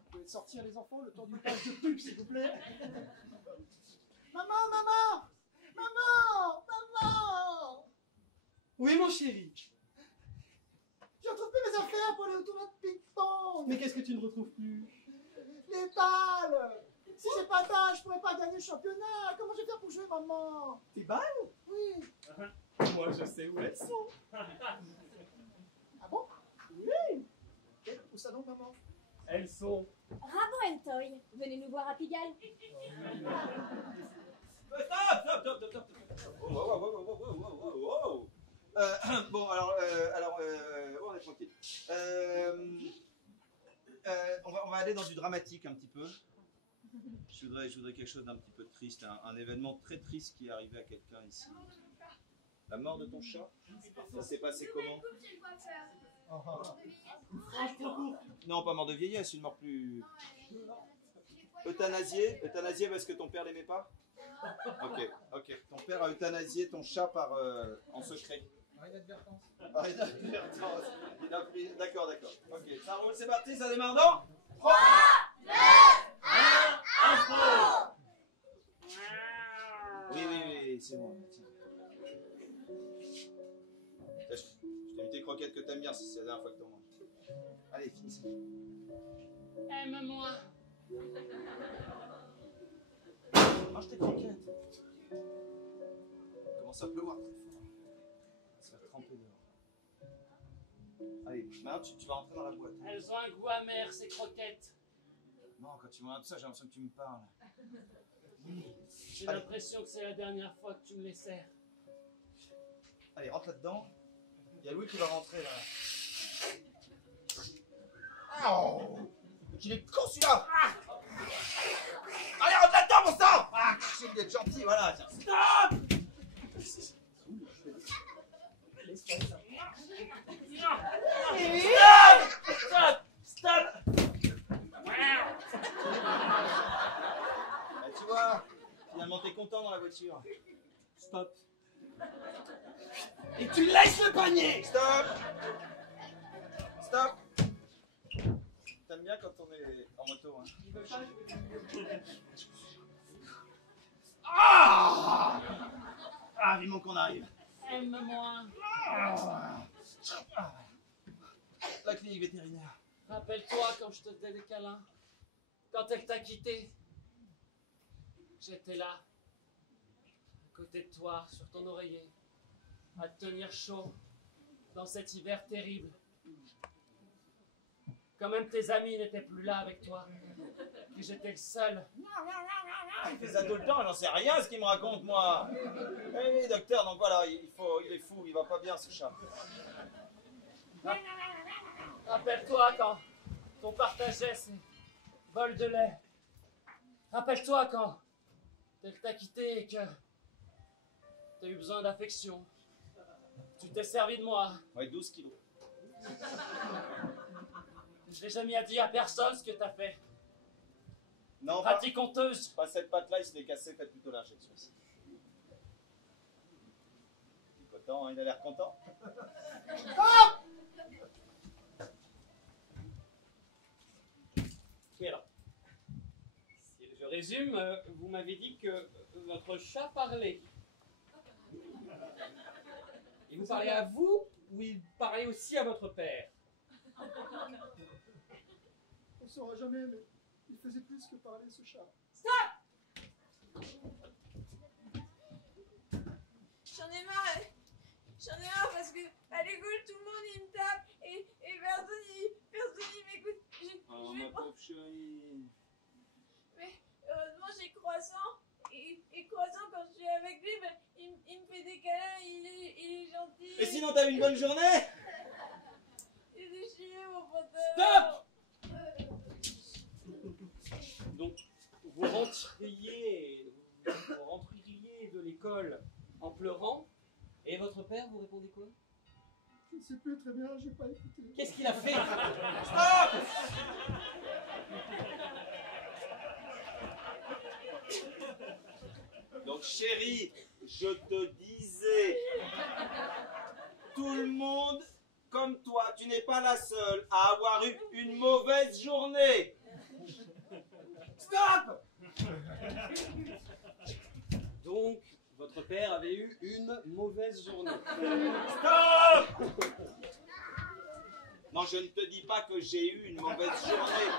Vous pouvez sortir les enfants le temps d'une page de pub, s'il vous plaît. Maman! oui, mon chéri. Je retrouve plus mes affaires pour aller au tournoi de ping-pong. Mais qu'est-ce que tu ne retrouves plus? Les balles. Si j'ai pas de balles, je pourrais pas gagner le championnat. Comment je vais faire pour jouer, maman? Tes balles? Oui. Moi, je sais où elles sont. Ah bon? Oui. Où ça donc, maman? Elles sont... Bravo, Entoy. Venez nous voir à Pigalle. Stop. Wow. Bon, alors, on est tranquille. On va aller dans du dramatique un petit peu. Je voudrais quelque chose d'un petit peu triste, un événement très triste qui est arrivé à quelqu'un ici. La mort de ton chat? Ça s'est passé comment? Non, pas mort de vieillesse, une mort plus... Euthanasié parce que ton père l'aimait pas? Ok. Ton père a euthanasié ton chat en secret. Par inadvertance. Par inadvertance. Il a pris... D'accord. Ok, ça roule, c'est parti, ça démarre dans 3, 2, 1, info. Oui, c'est bon. Tiens, je t'ai mis tes croquettes que t'aimes bien, si c'est la dernière fois que t'en manges. Allez, finis. Aime-moi. Mange tes croquettes. Il commence à pleuvoir très fort. Ça va tremper dehors. Allez, maintenant tu vas rentrer dans la boîte. Elles ont un goût amer, ces croquettes. Non, quand tu me regardes ça, j'ai l'impression que tu me parles. J'ai l'impression que c'est la dernière fois que tu me les sers. Allez, rentre là-dedans. Il y a Louis qui va rentrer là. Oh, il est con celui-là. Allez, rentre là-dedans, mon sang. J'essaie d'être gentil, voilà. Tiens. Stop! Stop! Bah, tu vois, finalement t'es content dans la voiture. Stop. Et tu laisses le panier! Stop. T'aimes bien quand on est en moto, hein? Ah, vivement qu'on arrive. Aime-moi. La clinique vétérinaire. Rappelle-toi quand je te faisais des câlins. Quand elle t'a quitté. J'étais là. À côté de toi, sur ton oreiller. À te tenir chaud. Dans cet hiver terrible. Quand même tes amis n'étaient plus là avec toi. Que j'étais le seul. Il fait ça tout le temps, j'en sais rien ce qu'il me raconte, moi. Eh oui, docteur, donc voilà, il est fou, il va pas bien ce chat. Rappelle-toi quand on partageait ces bols de lait. Rappelle-toi quand elle t'a quitté et que t'as eu besoin d'affection. Tu t'es servi de moi. Ouais, 12 kilos. Je n'ai jamais dit à personne ce que t'as fait. Non, Pratique honteuse. pas cette patte-là, il se l'est cassé, faites plutôt l'injection ici. Il est content, hein, il a l'air content. Oui, alors. Si je résume, vous m'avez dit que votre chat parlait. Et vous parlez à vous ou il parlait aussi à votre père? On ne saura jamais, mais il faisait plus que parler ce chat. J'en ai marre. J'en ai marre parce que à l'école, tout le monde il me tape et personne il m'écoute. Oh, ma pauvre chérie. Mais heureusement, j'ai Croissant. Et Croissant, quand je suis avec lui, ben, il me fait des câlins, il est gentil. Et sinon, t'as eu une bonne journée? J'ai déchiré mon pantalon. Stop! Donc, vous rentriez de l'école en pleurant, et votre père vous répondait quoi? Je ne sais plus très bien, je n'ai pas écouté. Qu'est-ce qu'il a fait? Stop! Donc chérie, je te disais, tout le monde comme toi, tu n'es pas la seule à avoir eu une mauvaise journée. Stop! Donc, votre père avait eu une mauvaise journée. Stop! Non, je ne te dis pas que j'ai eu une mauvaise journée.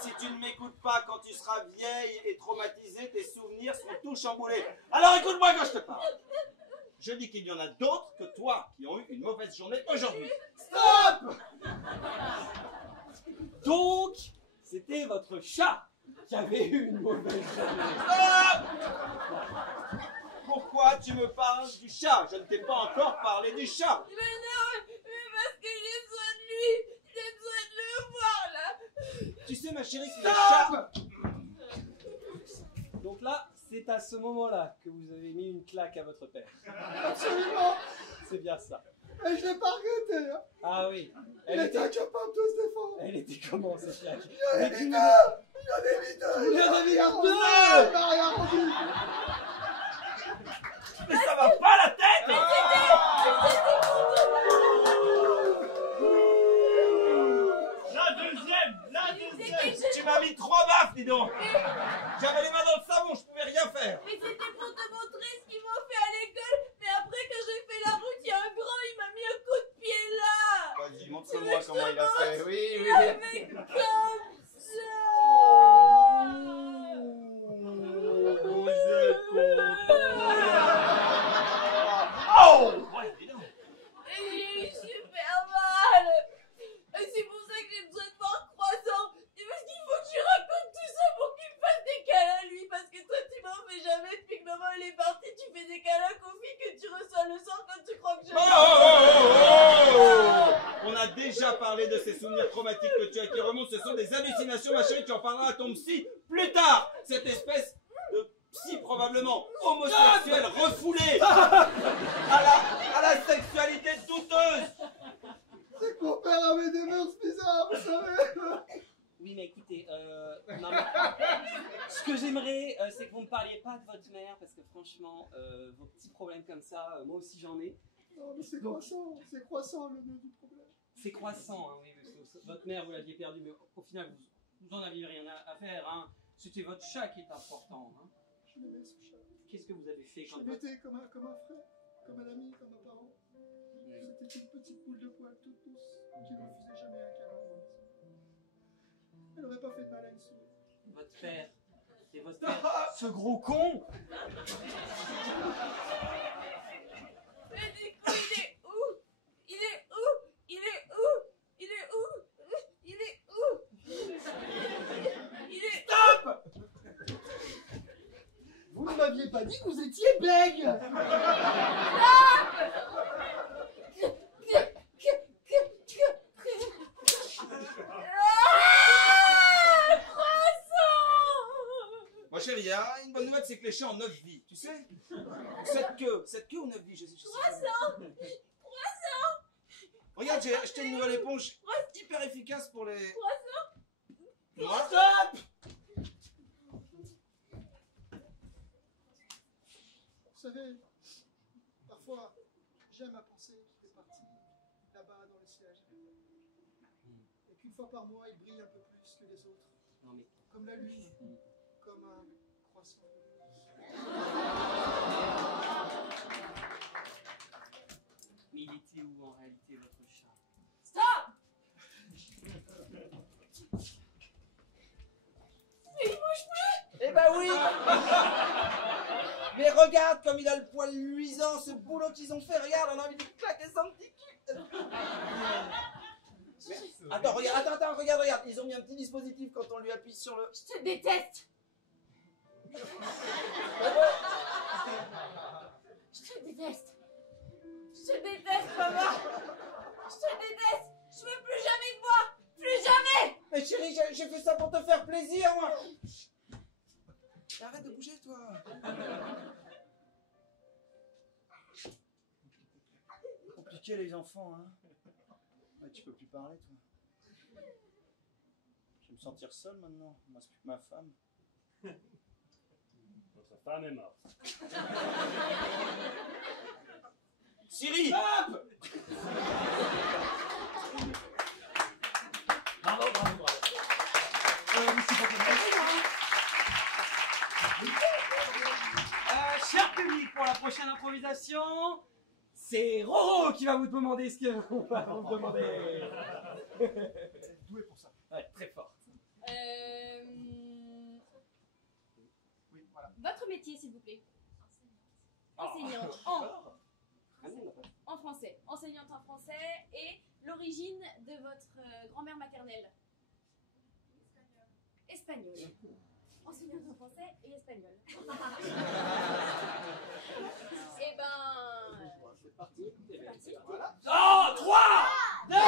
Si tu ne m'écoutes pas quand tu seras vieille et traumatisée, tes souvenirs seront tous chamboulés. Alors écoute-moi quand je te parle. Je dis qu'il y en a d'autres que toi qui ont eu une mauvaise journée aujourd'hui. Stop! Donc, c'était votre chat qui avait eu une mauvaise journée. Stop! Pourquoi tu me parles du chat? Je ne t'ai pas encore parlé du chat. Mais non, mais parce que j'ai besoin de lui. J'ai besoin de le voir là. Tu sais ma chérie, c'est le chat. Donc là, c'est à ce moment-là que vous avez mis une claque à votre père. Absolument. C'est bien ça. Et je ne l'ai pas regretté. Hein. Ah oui. Il était incapable de se défendre. Elle était comment cette claque? Il y en a mis deux. Il y en a mis deux. Il y en a mis rien deux. rendu. Il m'a rien rendu. Mais ça va pas la tête! La deuxième. Tu m'as mis 3 baffes, dis donc! J'avais les mains dans le savon, je pouvais rien faire! Mais c'était pour te montrer ce qu'ils m'ont fait à l'école. Mais après, quand j'ai fait la route, il y a un grand, il m'a mis un coup de pied là. Vas-y, montre-moi comment il a fait. Oui, Il oui. a fait comme ça. Vous êtes Oh! Ouais, dis donc. Et j'ai eu super mal. Et c'est pour ça que j'ai besoin de voir Croissant. Et parce qu'il faut que je raconte tout ça pour qu'il me fasse des câlins lui. Parce que toi, tu m'en fais jamais depuis que maman elle est partie. Tu fais des câlins qu'aux filles que tu reçois le sang quand tu crois que je... On a déjà parlé de ces souvenirs traumatiques que tu as qui remontent. Ce sont des hallucinations, ma chérie. Tu en parleras à ton psy plus tard. Cette espèce de psy probablement homosexuel refoulé à la sexualité douteuse. C'est que mon père avait des mœurs bizarres, vous savez. Oui, mais écoutez, non, mais ce que j'aimerais, c'est que vous ne me parliez pas de votre mère, parce que franchement, vos petits problèmes comme ça, moi aussi j'en ai. Non, mais c'est Croissant le nœud du problème. C'est Croissant, hein, oui, parce que votre mère, vous l'aviez perdue, mais au final, vous n'en aviez rien à faire. Hein. C'était votre chat qui est important. Hein. Je l'aimais ce chat. Qu'est-ce que vous avez fait quand Je l'étais comme un frère, comme un ami, comme un parent. C'était une petite boule de poil toute douce qui ne refusait jamais un câlin. Elle n'aurait pas fait de mal à une souris. Votre père, c'est votre père. Ce gros con. Mais du coup, il est où? Il est où? Il est où? Il est où? Il est où? Il est... Stop! Vous ne m'aviez pas dit que vous étiez bègue. Moi chérie, hein, une bonne nouvelle, c'est que les chats ont 9 vies, tu sais? 7 queues ou 9 vies, je sais. Croissant! Regarde, j'ai acheté une nouvelle éponge hyper efficace pour les... Croissant! Stop! Vous savez, parfois, j'aime à penser qu'il est parti là-bas dans le ciel. Et qu'une fois par mois, il brille un peu plus que les autres. Non, mais... Comme la lune, comme un croissant. Mais il était où en réalité, regarde comme il a le poil luisant, ce boulot qu'ils ont fait, regarde, on a envie de claquer son petit cul. Mais, attends, regarde, attends, regarde, ils ont mis un petit dispositif quand on lui appuie sur le... Je te déteste. Je te déteste. Je te déteste, maman. Je te déteste. Je veux plus jamais te voir. Plus jamais. Mais chérie, j'ai fait ça pour te faire plaisir, moi. Arrête de bouger, toi. Compliqué, les enfants, hein. Ouais, tu peux plus parler, toi. Je vais me sentir seul maintenant. Il ne reste plus que ma femme. Votre femme est morte. Siri! Stop! Bravo, bravo, bravo. Cher public, pour la prochaine improvisation, c'est Roro qui va vous demander ce qu'on va vous demander. Doué pour ça. Ouais, très fort. Oui, voilà. Votre métier, s'il vous plaît. Enseignante en français. Enseignante en français et l'origine de votre grand-mère maternelle. Espagnol. Enseignante en français et espagnol. Eh ben... C'est parti. C'est parti. Voilà. 3, 2, 1,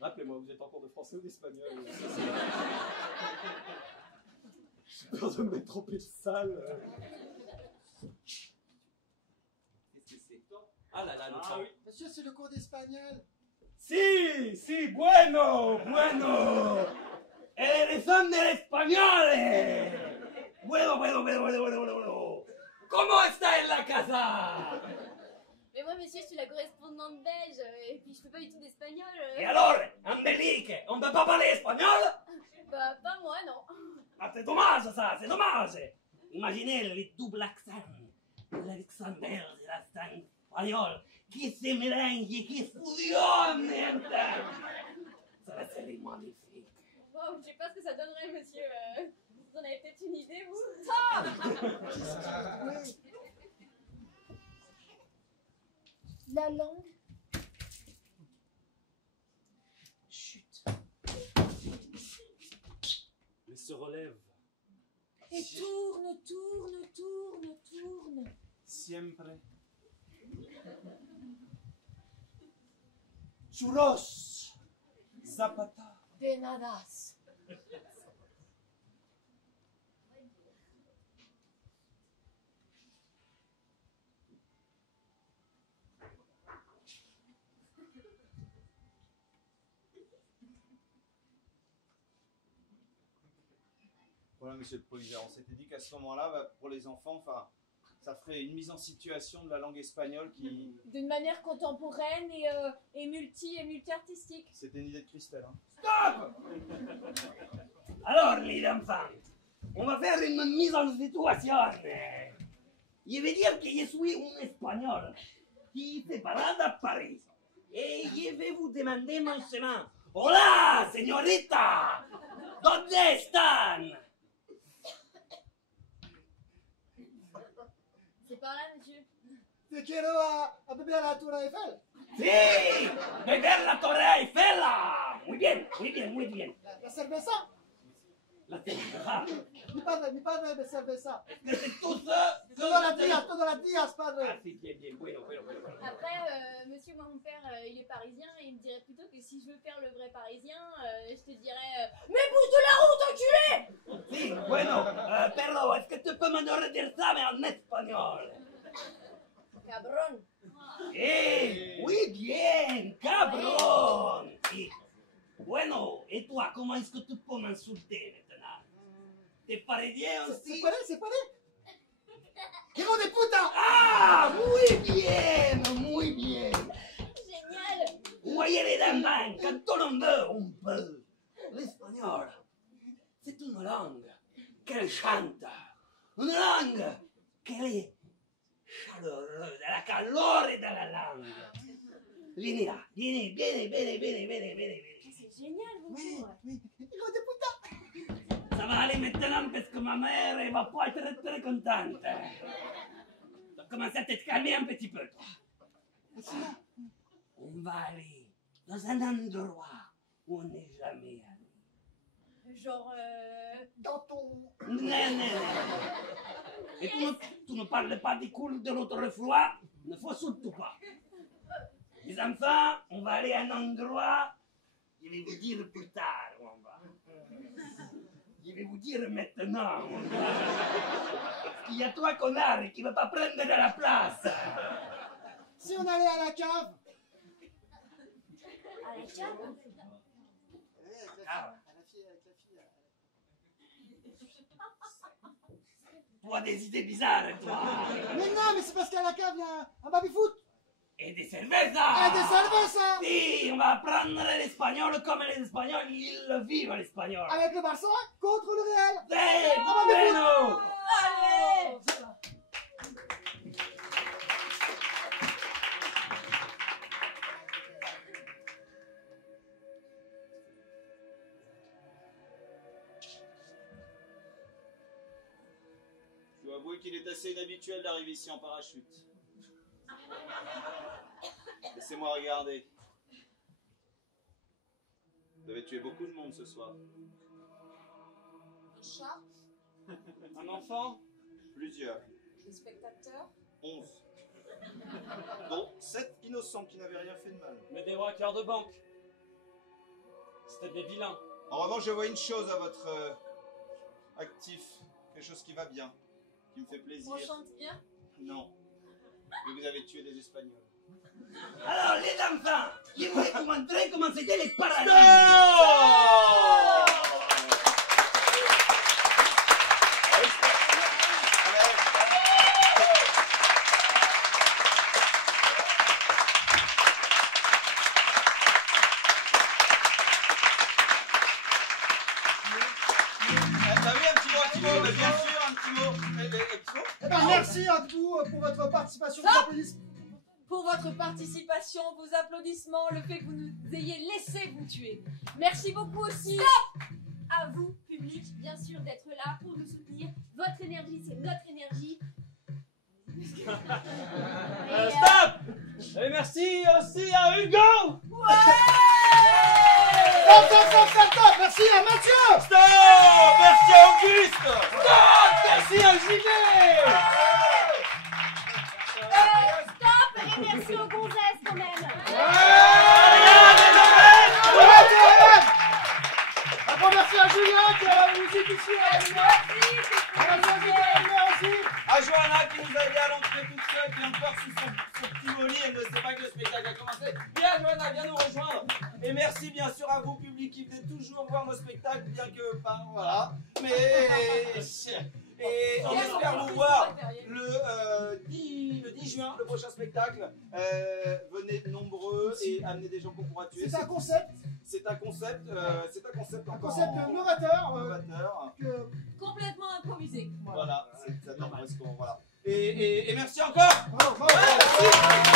Rappelez-moi, vous êtes en cours de français ou d'espagnol? J'ai peur de me mettre trompé de salle. Qu'est-ce que c'est? Ah là là, le temps. Monsieur, c'est le cours d'espagnol. Sí, bueno. Eres son del español. Bueno. ¿Cómo está en la casa? Mais moi, monsieur, je suis la correspondante belge et puis je fais pas du tout d'espagnol. Et alors, Angélique, on ne peut pas parler espagnol? Bah, pas moi, non. Ah, c'est dommage ça, c'est dommage. Imaginez le double accent. L'accent belge et l'accent espagnol qui se mélangent et qui fusionnent. Ça va être magnifique. Bon, je sais pas ce que ça donnerait, monsieur. Vous en avez peut-être une idée, vous? La langue. Chut. Il se relève. Et tourne. Siempre. Churros. Zapata. De nadas. Voilà, monsieur le proviseur, on s'était dit qu'à ce moment-là, bah, pour les enfants, enfin, ça ferait une mise en situation de la langue espagnole qui... D'une manière contemporaine et multi-artistique. C'était une idée de Christelle, hein. Stop! Alors, les enfants, on va faire une mise en situation. Je vais dire que je suis un Espagnol qui se balade à Paris. Et je vais vous demander mon chemin. Hola, señorita! ¿Dónde están? C'est par là, monsieur. Te quiero a beber a la Tour Eiffel. ¡Sí! ¡Beber la Torre Eiffel! Muy bien. La cerveza. La cerveza. Mi padre me cerveza. Que c'est tout Todos los días, padre. Ah, sí, bien. Bueno. Après, monsieur, moi, mon père, il est parisien et il me dirait plutôt que si je veux faire le vrai parisien, je te dirais mais bouge de la route, enculé! Sí, bueno, pero es que tu peux me redire ça, mais en espagnol. Cabron. Muy bien, cabrón. Sí. Bueno, et toi, comment est-ce que tu peux m'insulter maintenant? ¿Te parecía aussi? Se puede. ¡Hijo de puta! Ah, muy bien. Génial! Voyez les dames, quand on veut, on peut. L'espagnol, c'est une langue qu'elle chante. Une langue qu'elle est chaleureuse, elle a calore dans la langue. Vieni là, vieni. C'est génial, bonjour. Ça va aller maintenant parce que ma mère elle va pas être très contente. Donc commence à te calmer un petit peu, toi. On va aller dans un endroit où on n'est jamais allé. Genre, Dans ton... Non. Et tu ne parles pas des cours de notre refroid, ne faut surtout pas. Les enfants, on va aller à un endroit, je vais vous dire plus tard où on va. Je vais vous dire maintenant. Parce qu'il y a trois connards qui ne veulent pas prendre de la place. Si on allait à la cave. À la cave. Toi, des idées bizarres, toi. Mais non, mais c'est parce qu'à la cave, il y a un baby-foot. Et des cervezas. Ah, des cervezas. Oui, on va apprendre l'espagnol comme les Espagnols, ils vivent l'espagnol. Avec le Barça contre le Real. Hey, Ah, bueno. allez! Je dois avouer qu'il est assez inhabituel d'arriver ici en parachute. Laissez-moi regarder. Vous avez tué beaucoup de monde ce soir. Un chat, Un enfant? Plusieurs. des spectateurs. 11. Dont 7 innocents qui n'avaient rien fait de mal. Mais des braqueurs de banque. C'était des vilains. En revanche, je vois une chose à votre actif. Quelque chose qui va bien. Qui me fait plaisir. On chante bien? Non. Mais vous avez tué des Espagnols. Alors, les enfants, je voulais vous montrer comment c'était les paradis. T'as vu un petit mot, mais bien sûr, un petit mot. Eh ben, merci à vous pour votre participation. Vos applaudissements. Pour votre participation, vos applaudissements, le fait que vous nous ayez laissé vous tuer. Merci beaucoup aussi. À vous, public, bien sûr, d'être là pour nous soutenir. Votre énergie, c'est notre énergie. Et, Stop! Et merci aussi à Hugo! Stop. Merci à Mathieu. Stop! Merci à Auguste! Stop! Merci à JB! stop et merci aux gonzesses quand même. Après, merci à Julien qui a la musique ici à la lumière. Merci à Julien à la lumière aussi. À Johanna qui nous a aidé à l'entrée toute seule, qui est encore sous son petit molly, elle ne sait pas que le spectacle a commencé. Viens Johanna, viens nous rejoindre. Et merci bien sûr à vous, public, qui venez toujours voir nos spectacles, bien que, enfin, voilà. Mais... Et on espère vous voir le 10 juin, le prochain spectacle. Venez nombreux et amenez des gens qu'on pourra tuer. C'est un concept. C'est un concept Un encore concept en- novateur. novateur. Complètement improvisé. Voilà, c'est ça correspond, voilà. Et merci encore. Bravo. Merci.